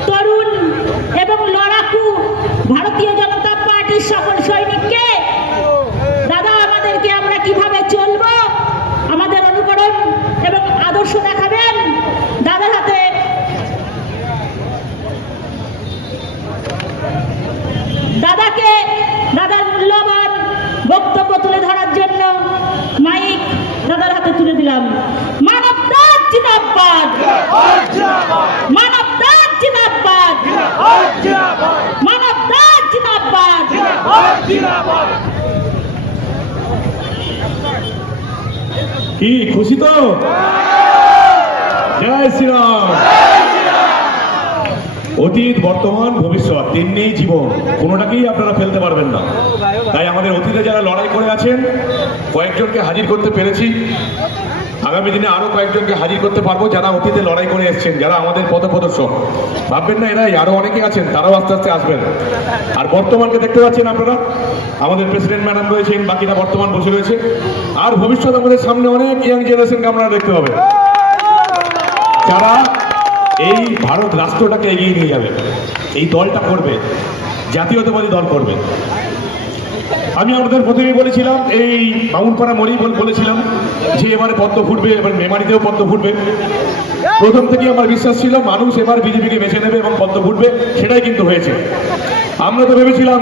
তরুণ এবং লড়াকু ভারতীয় জনতা পার্টির সকল সৈনিককে দাদা আমাদেরকে আমরা কিভাবে চলবো আমাদের অনুকরণ এবং আদর্শ দেখাবেন। দাদার হাতে দাদার মূল্যবান বক্তব্য তুলে ধরার জন্য মাইক দাদার হাতে তুলে দিলাম। মানবতার জিন্দাবাদ, মানবতার জিন্দাবাদ, মানবতার জিন্দাবাদ। কি খুশি তো? জয় শ্রীরাম। অতীত, বর্তমান, ভবিষ্যৎ, তিনটেই জীবন, কোনোটাকেই আপনারা ফেলতে পারবেন না। তাই আমাদের অতীতে যারা লড়াই করে আছেন কয়েকজনকে হাজির করতে পেরেছি। আগামী দিনে আরো কয়েকজনকে হাজির করতে পারবো যারা অতীতে লড়াই করে এসেছেন, যারা আমাদের পথপ্রদর্শক। ভাববেন না এরাই, আরো অনেকে আছেন, তারাও আস্তে আস্তে আসবেন। আর বর্তমানকে দেখতে পাচ্ছেন আপনারা, আমাদের প্রেসিডেন্ট ম্যাডাম রয়েছেন, বাকিরা বর্তমান বসে রয়েছে। আর ভবিষ্যৎ আমাদের সামনে অনেক ইয়াং জেনারেশনকে আপনারা দেখতে পাবেন, যারা এই ভারত রাষ্ট্রটাকে এগিয়ে নিয়ে যাবে। এই দলটা করবে, জাতীয়তাবাদী দল করবে। আমি আমাদের প্রথমেই বলেছিলাম, এই বামুনপাড়া মোড়েই বলেছিলাম যে এবারে পদ্ম ফুটবে, এবার মেমারিতেও পদ্ম ফুটবে। প্রথম থেকেই আমার বিশ্বাস ছিল মানুষ এবার বিজেপিকে বেছে নেবে এবং পদ্ম ফুটবে, সেটাই কিন্তু হয়েছে। আমরা তো ভেবেছিলাম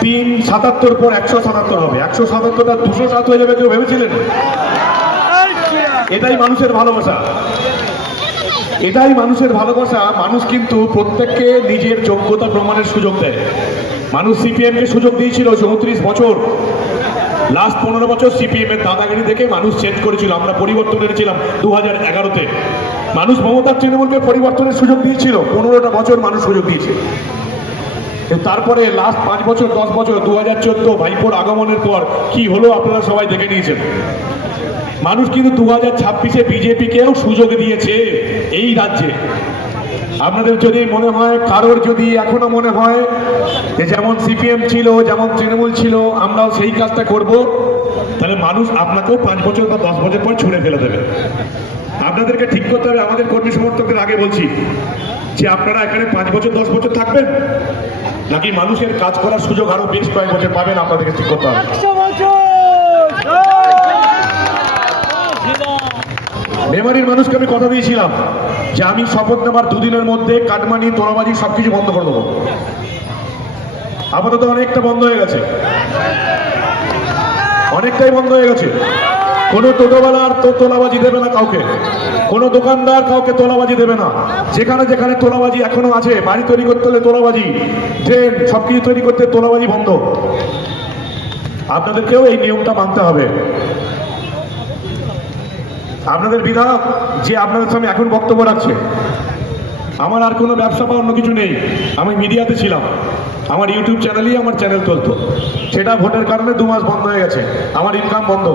377 পর 177 হবে, 177টা 207 হয়ে যাবে, কেউ ভেবেছিলেন? এটাই মানুষের ভালোবাসা, এটাই মানুষের ভালোবাসা। মানুষ কিন্তু প্রত্যেককে নিজের যোগ্যতা প্রমাণের সুযোগ দেয়। মানুষ সিপিএম কে সুযোগ দিয়েছিল 34 বছর, লাস্ট 15 বছর সিপিএম এর দাদাগিরি দেখে মানুষ চেঞ্জ করেছিল। আমরা পরিবর্তন এনেছিলাম 2011-তে। মানুষ মমতার তৃণমূলকে পরিবর্তনের সুযোগ দিয়েছিল, 15টা বছর মানুষ সুযোগ দিয়েছে। তারপরে লাস্ট 5 বছর 10 বছর 2014 ভাইপোর আগমনের পর কি হলো আপনারা সবাই দেখে নিয়েছেন। মানুষ কিন্তু 2026-এ বিজেপিকেও সুযোগ দিয়েছে এই রাজ্যে। আপনাদের যদি মনে হয়, কারোর যদি এখনো মনে হয় যে যেমন সিপিএম ছিল, যেমন তৃণমূল ছিল, আমরাও সেই কাজটা করব, তাহলে মানুষ আপনাকেও 5 বছর বা 10 বছর পর ছুড়ে ফেলে দেবে। আপনাদেরকে ঠিক করতে হবে। আমাদের কর্মী সমর্থকদের আগে বলছি যে আপনারা এখানে 5 বছর 10 বছর থাকবেন, নাকি মানুষের কাজ করার সুযোগ আরো বেশ কয়েক বছর পাবেন, আপনাদেরকে ঠিক করতে হবে। মেমারির মানুষকে আমি কথা দিয়েছিলাম যে আমি শপথ নেবার 2 দিনের মধ্যে কাটমানি, তোলাবাজি সবকিছু বন্ধ করে দেবো। আপাতত অনেকটা বন্ধ হয়ে গেছে, অনেকটাই বন্ধ হয়ে গেছে। কোনো টোটোওয়ালার তো তোলাবাজি দেবে না কাউকে, কোনো দোকানদার কাউকে তোলাবাজি দেবে না। যেখানে যেখানে তোলাবাজি এখনো আছে, বাড়ি তৈরি করতে হলে তোলাবাজি, ট্রেন সবকিছু তৈরি করতে তোলাবাজি বন্ধ। আপনাদেরকেও এই নিয়মটা মানতে হবে। আপনাদের বিধায়ক যে আপনাদের সামনে এখন বক্তব্য রাখছে, আমার আর কোনো ব্যবসা বা অন্য কিছু নেই। আমি মিডিয়াতে ছিলাম, আমার ইউটিউব চ্যানেলই আমার চ্যানেল চলতো, সেটা ভোটের কারণে 2 মাস বন্ধ হয়ে গেছে, আমার ইনকাম বন্ধ।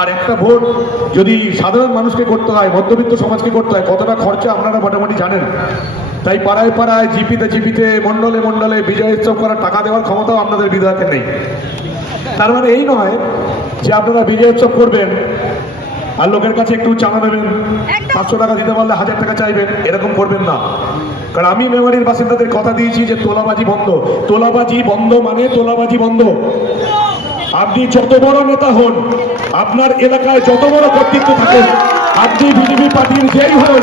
আর একটা ভোট যদি সাধারণ মানুষকে করতে হয়, মধ্যবিত্ত সমাজকে করতে হয়, কতটা খরচা আপনারা মোটামুটি জানেন। তাই পাড়ায় পাড়ায়, জিপিতে জিপিতে, মণ্ডলে মণ্ডলে বিজয় উৎসব করার টাকা দেওয়ার ক্ষমতাও আপনাদের বিধায়কের নেই। তার মানে এই নয় যে আপনারা বিজয় উৎসব করবেন আর লোকের কাছে একটু চাঁদা নেবেন, 500 টাকা দিতে পারলে 1000 টাকা চাইবেন, এরকম করবেন না। কারণ আমি মেমারির বাসিন্দাদের কথা দিয়েছি যে তোলাবাজি বন্ধ। তোলাবাজি বন্ধ মানে তোলাবাজি বন্ধ। আপনি যত বড় নেতা হন, আপনার এলাকায় যত বড় কর্তৃত্ব থাকেন, আপনি বিজেপি পার্টির যেই হন,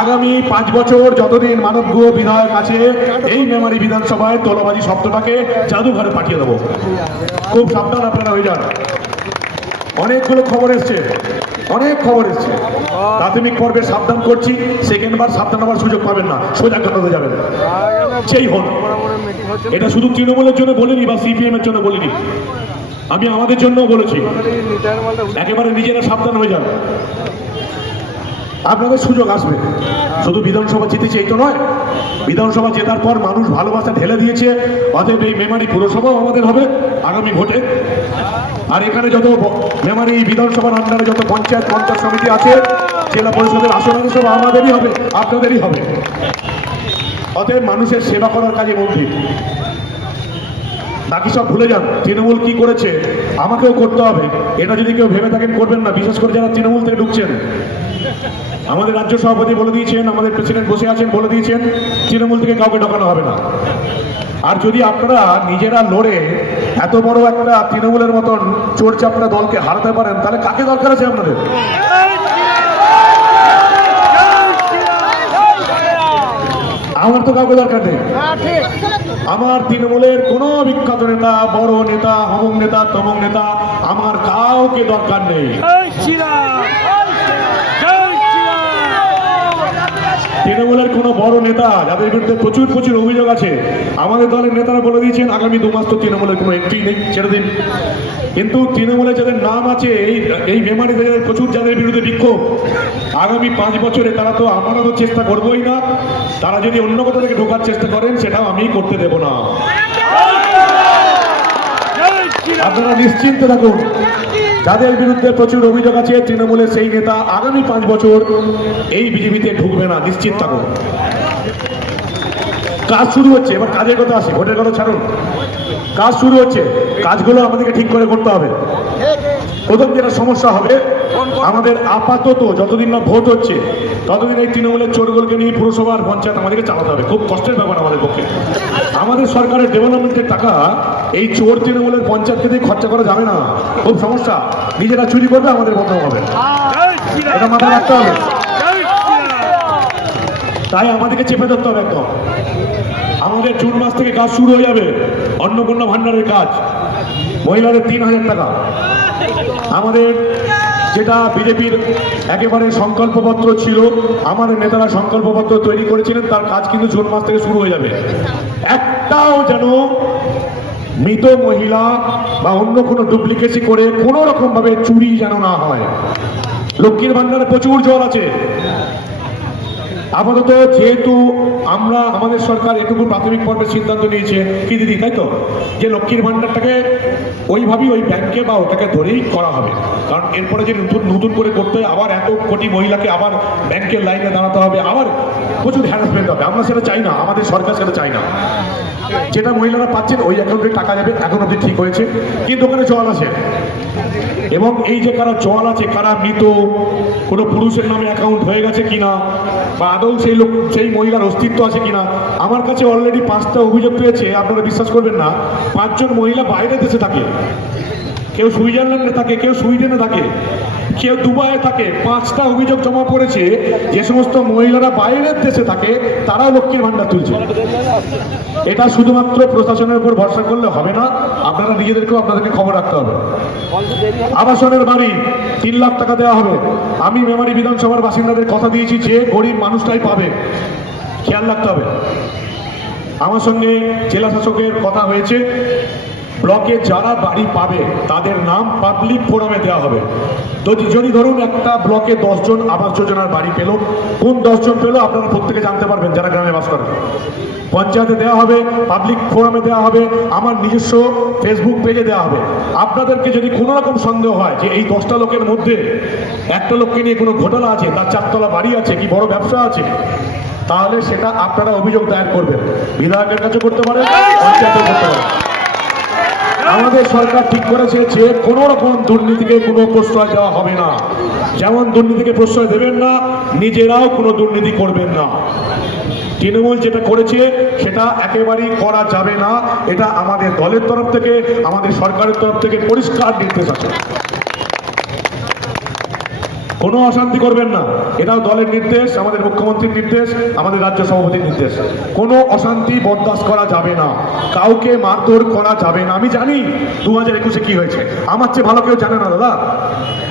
আগামী 5 বছর যতদিন মানবগুহ বিধায়ক আছে, এই মেমারি বিধানসভায় তোলাবাজি শব্দটাকে জাদুঘরে পাঠিয়ে দেবো। খুব সাবধান আপনারা হয়ে যান। অনেকগুলো খবর এসছে, অনেক খবর এসছে। প্রাথমিক পর্বে সাবধান করছি, সেকেন্ড বার সাবধান হওয়ার সুযোগ পাবেন না, সোজা ঘটনাতে যাবেন সেই হন। এটা শুধু তৃণমূলের জন্য বলিনি বা সিপিএম এর জন্য বলিনি, আমি আমাদের জন্যও বলেছি। একেবারে নিজেরা সাবধান হয়ে যান, আপনাদের সুযোগ আসবে। শুধু বিধানসভা জিতেছে এই তো নয়, বিধানসভা জেতার পর মানুষ ভালোবাসা ঢেলে দিয়েছে, অতএব এই মেমারি পুরসভাও আমাদের হবে আগামী ভোটে। আর এখানে যত মেমারি বিধানসভার আন্ডারে যত পঞ্চায়েত সমিতি আছে, জেলা পরিষদের আসন আছে, সব আমাদেরই হবে, আপনাদেরই হবে। অতএব মানুষের সেবা করার কাজে মন্ত্রী, বাকি সব ভুলে যান। তৃণমূল কি করেছে আমাকেও করতে হবে, এটা যদি কেউ ভেবে থাকেন করবেন না। বিশেষ করে যারা তৃণমূল থেকে ঢুকছেন, আমাদের রাজ্য সভাপতি বলে দিয়েছেন, আমাদের প্রেসিডেন্ট বসে আছেন, বলে দিয়েছেন তৃণমূল থেকে কাউকে ঢোকানো হবে না। আর যদি আপনারা নিজেরা লড়ে এত বড় একটা তৃণমূলের মতন চোরচাপড়া দলকে হারাতে পারেন, তাহলে কাকে দরকার আছে আপনাদের? আমার তো কাউকে দরকার নেই। আমার তৃণমূলের কোন বিখ্যাত নেতা, বড় নেতা, অমুক নেতা, তমুক নেতা, আমার কাউকে দরকার নেই। তৃণমূলের কোন বড় নেতা যাদের বিরুদ্ধে প্রচুর প্রচুর অভিযোগ আছে, আমাদের দলের নেতারা বলে দিয়েছেন আগামী 2 মাস তো তৃণমূলের কোনো এন্ট্রি নেই, ছেড়ে দিন। কিন্তু তৃণমূলে যাদের নাম আছে, এই মেমারি থেকে প্রচুর যাদের বিরুদ্ধে বিক্ষোভ, আগামী 5 বছরে তারা তো, আমরা তো চেষ্টা করবোই না। তারা যদি অন্য কোথাও থেকে ঢোকার চেষ্টা করেন, সেটাও আমি করতে দেব না। আপনারা নিশ্চিন্তে থাকুন, যাদের বিরুদ্ধে প্রচুর অভিযোগ আছে তৃণমূলের সেই নেতা আগামী 5 বছর এই বিজেপিতে ঢুকবে না, নিশ্চিত থাকুন। কাজ শুরু হচ্ছে, এবার কাজের কথা আসি, ভোটের কথা ছাড়ুন। কাজ শুরু হচ্ছে, কাজগুলো আমাদেরকে ঠিক করে করতে হবে। প্রথম যেটা সমস্যা হবে, আমাদের আপাতত যতদিন না ভোট হচ্ছে ততদিন এই তৃণমূলের চোরগুলোকে নিয়ে পুরসভা আর পঞ্চায়েত আমাদেরকে চালাতে হবে। খুব কষ্টের ব্যাপার আমাদের পক্ষে। আমাদের সরকারের ডেভেলপমেন্টের টাকা এই চোর তৃণমূলের পঞ্চায়েতকে দিয়ে খরচা করা যাবে না, খুব সমস্যা। নিজেরা চুরি করবে, আমাদের বন্ধ হবে, এটা মাথায় রাখতে হবে। তাই আমাদেরকে চেপে ধরতে হবে একদম। আমাদের জুন মাস থেকে কাজ শুরু হয়ে যাবে, অন্নপূর্ণা ভান্ডারের কাজ, মহিলাদের 3,000 টাকা। আমাদের যেটা বিজেপির একেবারে সংকল্পপত্র ছিল, আমাদের নেতারা সংকল্পপত্র তৈরি করেছিলেন, তার কাজ কিন্তু জুন মাস থেকে শুরু হয়ে যাবে। একটাও যেন মৃত মহিলা বা অন্য কোনো ডুপ্লিকেসি করে কোনো রকম ভাবে চুরি যেন না হয়। লক্ষ্মীর ভান্ডারে প্রচুর জল আছে। আপাতত যেহেতু আমাদের সরকার এটুকু প্রাথমিক পর্বে সিদ্ধান্ত নিয়েছে, কি দিদি তাই তো, যে লক্ষ্মীর ভান্ডারটাকে ওইভাবেই ওই ব্যাংকে বা ওটাকে ধরেই করা হবে। কারণ এরপরে যে নতুন করে করতে হয়, আবার এত কোটি মহিলাকে আবার ব্যাংকের লাইনে দাঁড়াতে হবে, আবার প্রচুর হ্যারাসমেন্ট হবে। আমরা সেটা চাই না, আমাদের সরকার সেটা চাই না। যেটা মহিলারা পাচ্ছেন ওই অ্যাকাউন্টে টাকা যাবে, এখন অব্দি ঠিক হয়েছে, কিন্তু ওখানে জল আছে। এবং এই যে কারা জল আছে, কারা মৃত, কোনো পুরুষের নামে অ্যাকাউন্ট হয়ে গেছে কিনা, বা আদৌ সেই মহিলার অস্তিত্ব আছে কিনা। আমার কাছে অলরেডি 5টা অভিযোগ পেয়েছে, আপনারা বিশ্বাস করবেন না। 5 জন মহিলা বাইরে দেশে থাকে, কেউ সুইজারল্যান্ডে থাকে, কেউ সুইডেনে থাকে, কেউ দুবাইয়ে থাকে। 5টা অভিযোগ জমা পড়েছে। যে সমস্ত মহিলারা বাইরের দেশে থাকে তারাও লক্ষ্মীর ভান্ডার তুলছে। এটা শুধুমাত্র প্রশাসনের উপর ভরসা করলে হবে না, আপনারা আপনাদেরকে খবর রাখতে হবে। আবাসনের বাড়ি 3 লাখ টাকা দেওয়া হবে। আমি মেমারি বিধানসভার বাসিন্দাদের কথা দিয়েছি যে গরিব মানুষটাই পাবে, খেয়াল রাখতে হবে। আমার সঙ্গে জেলা শাসকের কথা হয়েছে, ব্লকে যারা বাড়ি পাবে তাদের নাম পাবলিক ফোরামে দেওয়া হবে। যদি ধরুন একটা ব্লকে 10 জন আবাস যোজনার বাড়ি পেল, কোন 10 জন পেল আপনারা প্রত্যেকে জানতে পারবেন যারা গ্রামে বাস করেন। পঞ্চায়েতে দেওয়া হবে, পাবলিক ফোরামে দেওয়া হবে, আমার নিজস্ব ফেসবুক পেজে দেওয়া হবে। আপনাদেরকে যদি কোনো রকম সন্দেহ হয় যে এই 10টা লোকের মধ্যে একটা লোককে নিয়ে কোনো ঘোটালা আছে, তার 4 তলা বাড়ি আছে কি বড় ব্যবসা আছে, তাহলে সেটা আপনারা অভিযোগ দায়ের করবেন। বিধায়কের কাছে করতে পারেন, পঞ্চায়েতে করতে পারেন। আমাদের সরকার ঠিক করেছে যে কোনো রকম দুর্নীতিকে কোনো প্রশ্রয় দেওয়া হবে না। যেমন দুর্নীতিকে প্রশ্রয় দেবেন না, নিজেরাও কোনো দুর্নীতি করবেন না। তৃণমূল যেটা করেছে সেটা একেবারেই করা যাবে না। এটা আমাদের দলের তরফ থেকে, আমাদের সরকারের তরফ থেকে পরিষ্কার নির্দেশ আছে। কোনো অশান্তি করবেন না, এটাও দলের নির্দেশ, আমাদের মুখ্যমন্ত্রীর নির্দেশ, আমাদের রাজ্য সভাপতির নির্দেশ। কোনো অশান্তি বরদাস্ত করা যাবে না, কাউকে মারধর করা যাবে না। আমি জানি 2021-এ কি হয়েছে, আমার চেয়ে ভালো কেউ জানে না দাদা।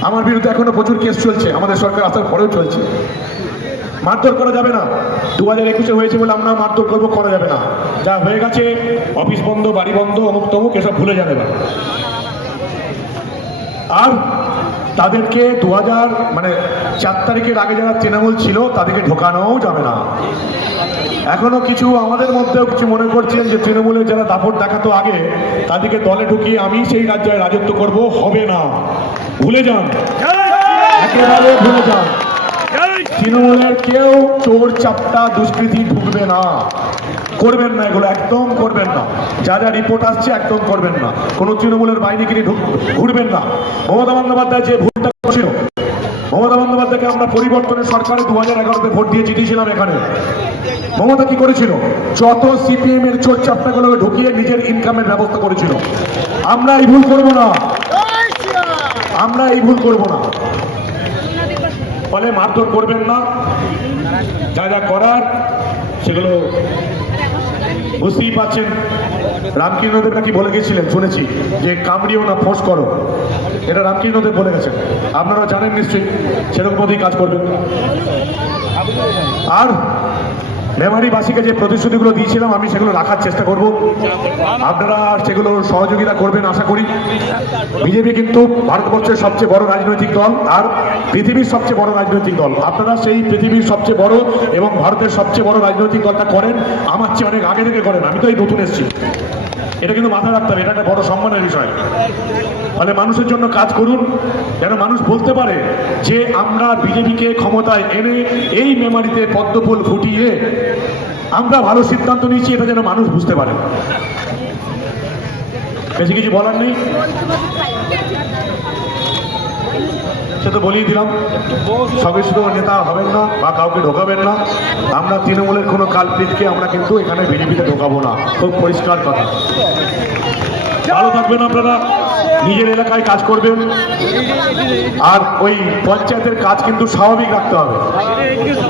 আমার বিরুদ্ধে এখনো প্রচুর কেস চলছে, আমাদের সরকার আসার পরেও চলছে। মারধর করা যাবে না। 2021-এ হয়েছে বলে আমরা মারধর করবো, করা যাবে না। যা হয়ে গেছে, অফিস বন্ধ, বাড়ি বন্ধ, অমুক তমুক, এসব ভুলে যাবে না। আর তাদেরকে 4 তারিখের আগে যারা তৃণমূল ছিল তাদেরকে ঢোকানোও যাবে না। এখনো কিছু আমাদের মধ্যেও কিছু মনে করছেন যে তৃণমূলের যারা দাপট দেখাতো আগে, তাদেরকে দলে ঢুকিয়ে আমি সেই রাজ্যে রাজত্ব করব, হবে না। ভুলে যান, একেবারে ভুলে যান। তৃণমূলের কেউ চোর চাপটা দুষ্কৃতি ঢুকবে না, করবেন না, এগুলো একদম করবেন না। যা যা রিপোর্ট আসছে একদম করবেন না। কোনো তৃণমূলের বাহিনীকে ঘুরবেন না। মমতা বন্দ্যোপাধ্যায় যে ভুলটা করেছিল, মমতা বন্দ্যোপাধ্যায়কে আমরা পরিবর্তনের সরকারে 2011-তে ভোট দিয়ে জিতেছিলাম। এখানে মমতা কি করেছিল? যত সিপিএম এর চোর চাপটাগুলোকে ঢুকিয়ে নিজের ইনকামের ব্যবস্থা করেছিল। আমরা এই ভুল করব না, আমরা এই ভুল করব না। ফলে মারধর করবেন না, যা যা করার সেগুলো বুঝতেই পাচ্ছেন। রামকৃষ্ণদেব নাকি বলে গেছিলেন, শুনেছি যে কামড়িও না, ফোঁস করো। এটা রামকৃষ্ণদেব বলে গেছেন, আপনারা জানেন নিশ্চয়ই। সেরকম মতোই কাজ করবেন। আর মেমারিবাসীকে যে প্রতিশ্রুতিগুলো দিয়েছিলাম আমি সেগুলো রাখার চেষ্টা করব। আপনারা সেগুলো সহযোগিতা করবেন আশা করি। বিজেপি কিন্তু ভারতবর্ষের সবচেয়ে বড় রাজনৈতিক দল আর পৃথিবীর সবচেয়ে বড় রাজনৈতিক দল। আপনারা সেই পৃথিবীর সবচেয়ে বড় এবং ভারতের সবচেয়ে বড় রাজনৈতিক দলটা করেন, আমার চেয়ে অনেক আগে থেকে করেন। আমি তো এই নতুন এসেছি, এটা কিন্তু মাথায় রাখতে হবে। এটা একটা বড় সম্মানের বিষয়। ফলে মানুষের জন্য কাজ করুন, যেন মানুষ বলতে পারে যে আমরা বিজেপিকে ক্ষমতায় এনে এই মেমারিতে পদ্মফুল ফুটিয়ে আমরা ভালো সিদ্ধান্ত নিয়েছি, এটা যেন মানুষ বুঝতে পারে। বেশি কিছু বলার নেই। সে তো বলেই দিলাম, সদস্য নেতা হবেন না বা কাউকে ঢোকাবেন না। আমরা তৃণমূলের কোনো কালপ্রিটকে আমরা কিন্তু এখানে বিজেপিতে ঢোকাবো না, খুব পরিষ্কার কথা। ভালো থাকবেন আপনারা, নিজের এলাকায় কাজ করবেন, আর ওই পঞ্চায়েতের কাজ কিন্তু স্বাভাবিক রাখতে হবে।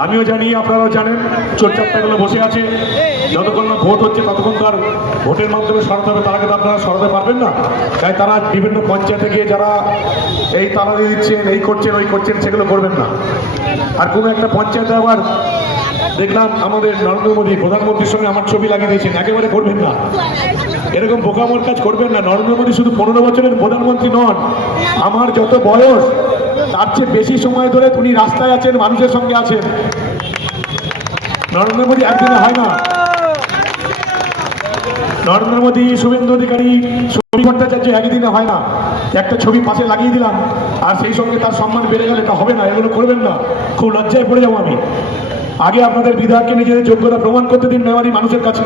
আমিও জানি, আপনারাও জানেন, চোরচাপ্টাগুলো বসে আছে, যতক্ষণ না ভোট হচ্ছে ততক্ষণ তো আর ভোটের মাধ্যমে সরাতে হবে, তার আগে তো আপনারা সরাতে পারবেন না। তাই তারা বিভিন্ন পঞ্চায়েতে গিয়ে যারা এই তালা দিয়ে দিচ্ছেন, এই করছেন, ওই করছেন, সেগুলো করবেন না। আর কোনো একটা পঞ্চায়েতে আবার দেখলাম আমাদের নরেন্দ্র মোদী প্রধানমন্ত্রীর সঙ্গে আমার ছবি লাগিয়ে দিয়েছেন, একেবারে করবেন না, এরকম বোকামোর কাজ করবেন না। নরেন্দ্র মোদী শুধু 15 বছরের প্রধানমন্ত্রী নন, আমার যত বয়স তার চেয়ে বেশি সময় ধরে উনি রাস্তায় আছেন, মানুষের সঙ্গে আছেন। নরেন্দ্র মোদী একদিনে হয় না। নরেন্দ্র মোদী, শুভেন্দু অধিকারী, ছবি ভট্টাচার্য একদিনে হয় না। একটা ছবি পাশে লাগিয়ে দিলাম আর সেই সঙ্গে তার সম্মান বেড়ে গেলে এটা হবে না, এগুলো করবেন না, খুব লজ্জায় পড়ে যাবো আমি। আগে আপনাদের বিধায়ককে নিজেদের যোগ্যতা প্রমাণ করতে দিন মেমারি মানুষের কাছে,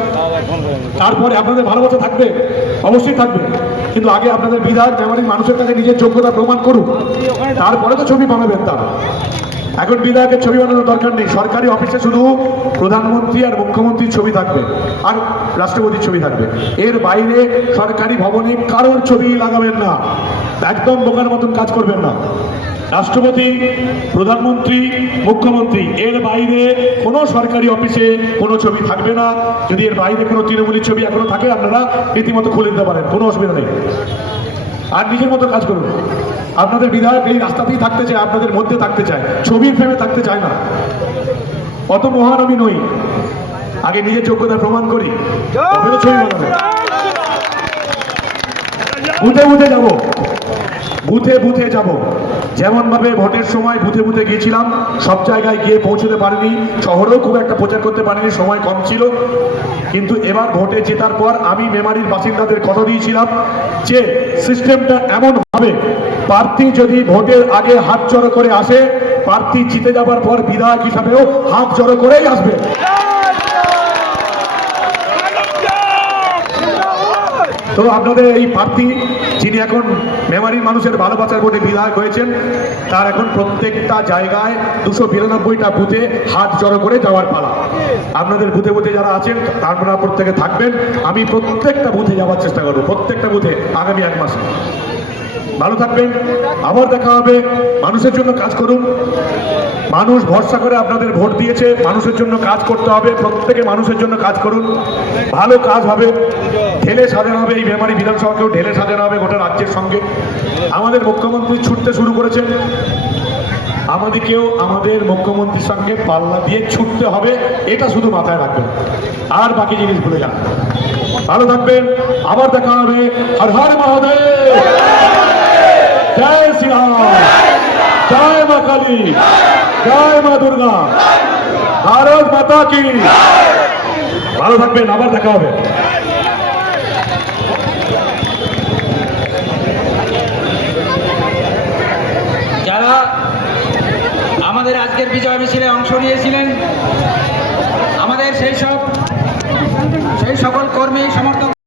তারপরে আপনাদের ভালোবাসা থাকবে, অবশ্যই থাকবে, কিন্তু আগে আপনাদের বিধায়ক মেমারি মানুষের কাছে নিজের যোগ্যতা প্রমাণ করুন, তারপরে তো ছবি বানাবেন। তার এখন বিধায়কের ছবি বানানোর দরকার নেই, সরকারি অফিসে শুধু প্রধানমন্ত্রী আর মুখ্যমন্ত্রীর ছবি থাকবে আর রাষ্ট্রপতির ছবি থাকবে, এর বাইরে সরকারি ভবনে কারোর ছবি লাগাবেন না, একদম বোকার মতন কাজ করবেন না। রাষ্ট্রপতি, প্রধানমন্ত্রী, মুখ্যমন্ত্রী, এর বাইরে কোনো সরকারি অফিসে কোনো ছবি থাকবে না। যদি এর বাইরে কোনো তৃণমূলের ছবি এখনো থাকে আপনারা রীতিমতো খুলে দিতে পারেন, কোনো অসুবিধা নেই। আর নিজের মতো কাজ করুন। আপনাদের বিধায়ক এই রাস্তাতেই থাকতে চায়, আপনাদের মধ্যে থাকতে চায়, ছবির ফ্রেমে থাকতে চায় না। অত মহান আমি নই, আগে নিজের যোগ্যতা প্রমাণ করি, তবে ছবি বানাবো। বুথে বুথে যাব, বুথে বুথে যাব, যেমন ভাবে ভোটের সময় বুথে বুথে গিয়েছিলাম, সব জায়গায় গিয়ে পৌঁছতে পারিনি, শহরেও খুব একটা প্রচার করতে পারিনি, সময় কম ছিল। কিন্তু এবার ভোটে জেতার পর আমি মেমারির বাসিন্দাদের কথা দিয়েছিলাম যে সিস্টেমটা এমন হবে, প্রার্থী যদি ভোটের আগে হাত জড়ো করে আসে, প্রার্থী জিতে যাবার পর বিধায়ক হিসাবেও হাত জড়ো করেই আসবে। তো আপনাদের এই প্রার্থী যিনি এখন মেমারির মানুষের ভালোবাসার ভোটে বিধায়ক হয়েছেন, তার এখন প্রত্যেকটা জায়গায় 292টা বুথে হাত জড়ো করে যাওয়ার পালা। আপনাদের বুথে বুথে যারা আছেন আপনারা প্রত্যেকে থাকবেন, আমি প্রত্যেকটা বুথে যাওয়ার চেষ্টা করবো, প্রত্যেকটা বুথে আগামী 1 মাসে। ভালো থাকবেন, আবার দেখা হবে। মানুষের জন্য কাজ করুন, মানুষ ভরসা করে আপনাদের ভোট দিয়েছে, মানুষের জন্য কাজ করতে হবে, প্রত্যেকে মানুষের জন্য কাজ করুন, ভালো কাজ হবে, ঢেলে সাজানো হবে, এই মেমারি বিধানসভাকেও ঢেলে সাজানো হবে গোটা রাজ্যের সঙ্গে। আমাদের মুখ্যমন্ত্রী ছুটতে শুরু করেছেন, আমাদেরকেও আমাদের মুখ্যমন্ত্রীর সঙ্গে পাল্লা দিয়ে ছুটতে হবে, এটা শুধু মাথায় রাখবেন, আর বাকি জিনিস ভুলে যান। ভালো থাকবেন, আবার দেখা হবে। হর হর মহাদেব, জয় শ্রীরাম, জয় মা কালী, জয় মা দুর্গা, ভারত মাতা কি। ভালো থাকবেন, আবার দেখা হবে। যারা আমাদের আজকের বিজয় মিছিলে অংশ নিয়েছিলেন, আমাদের সেই সকল কর্মী সমর্থক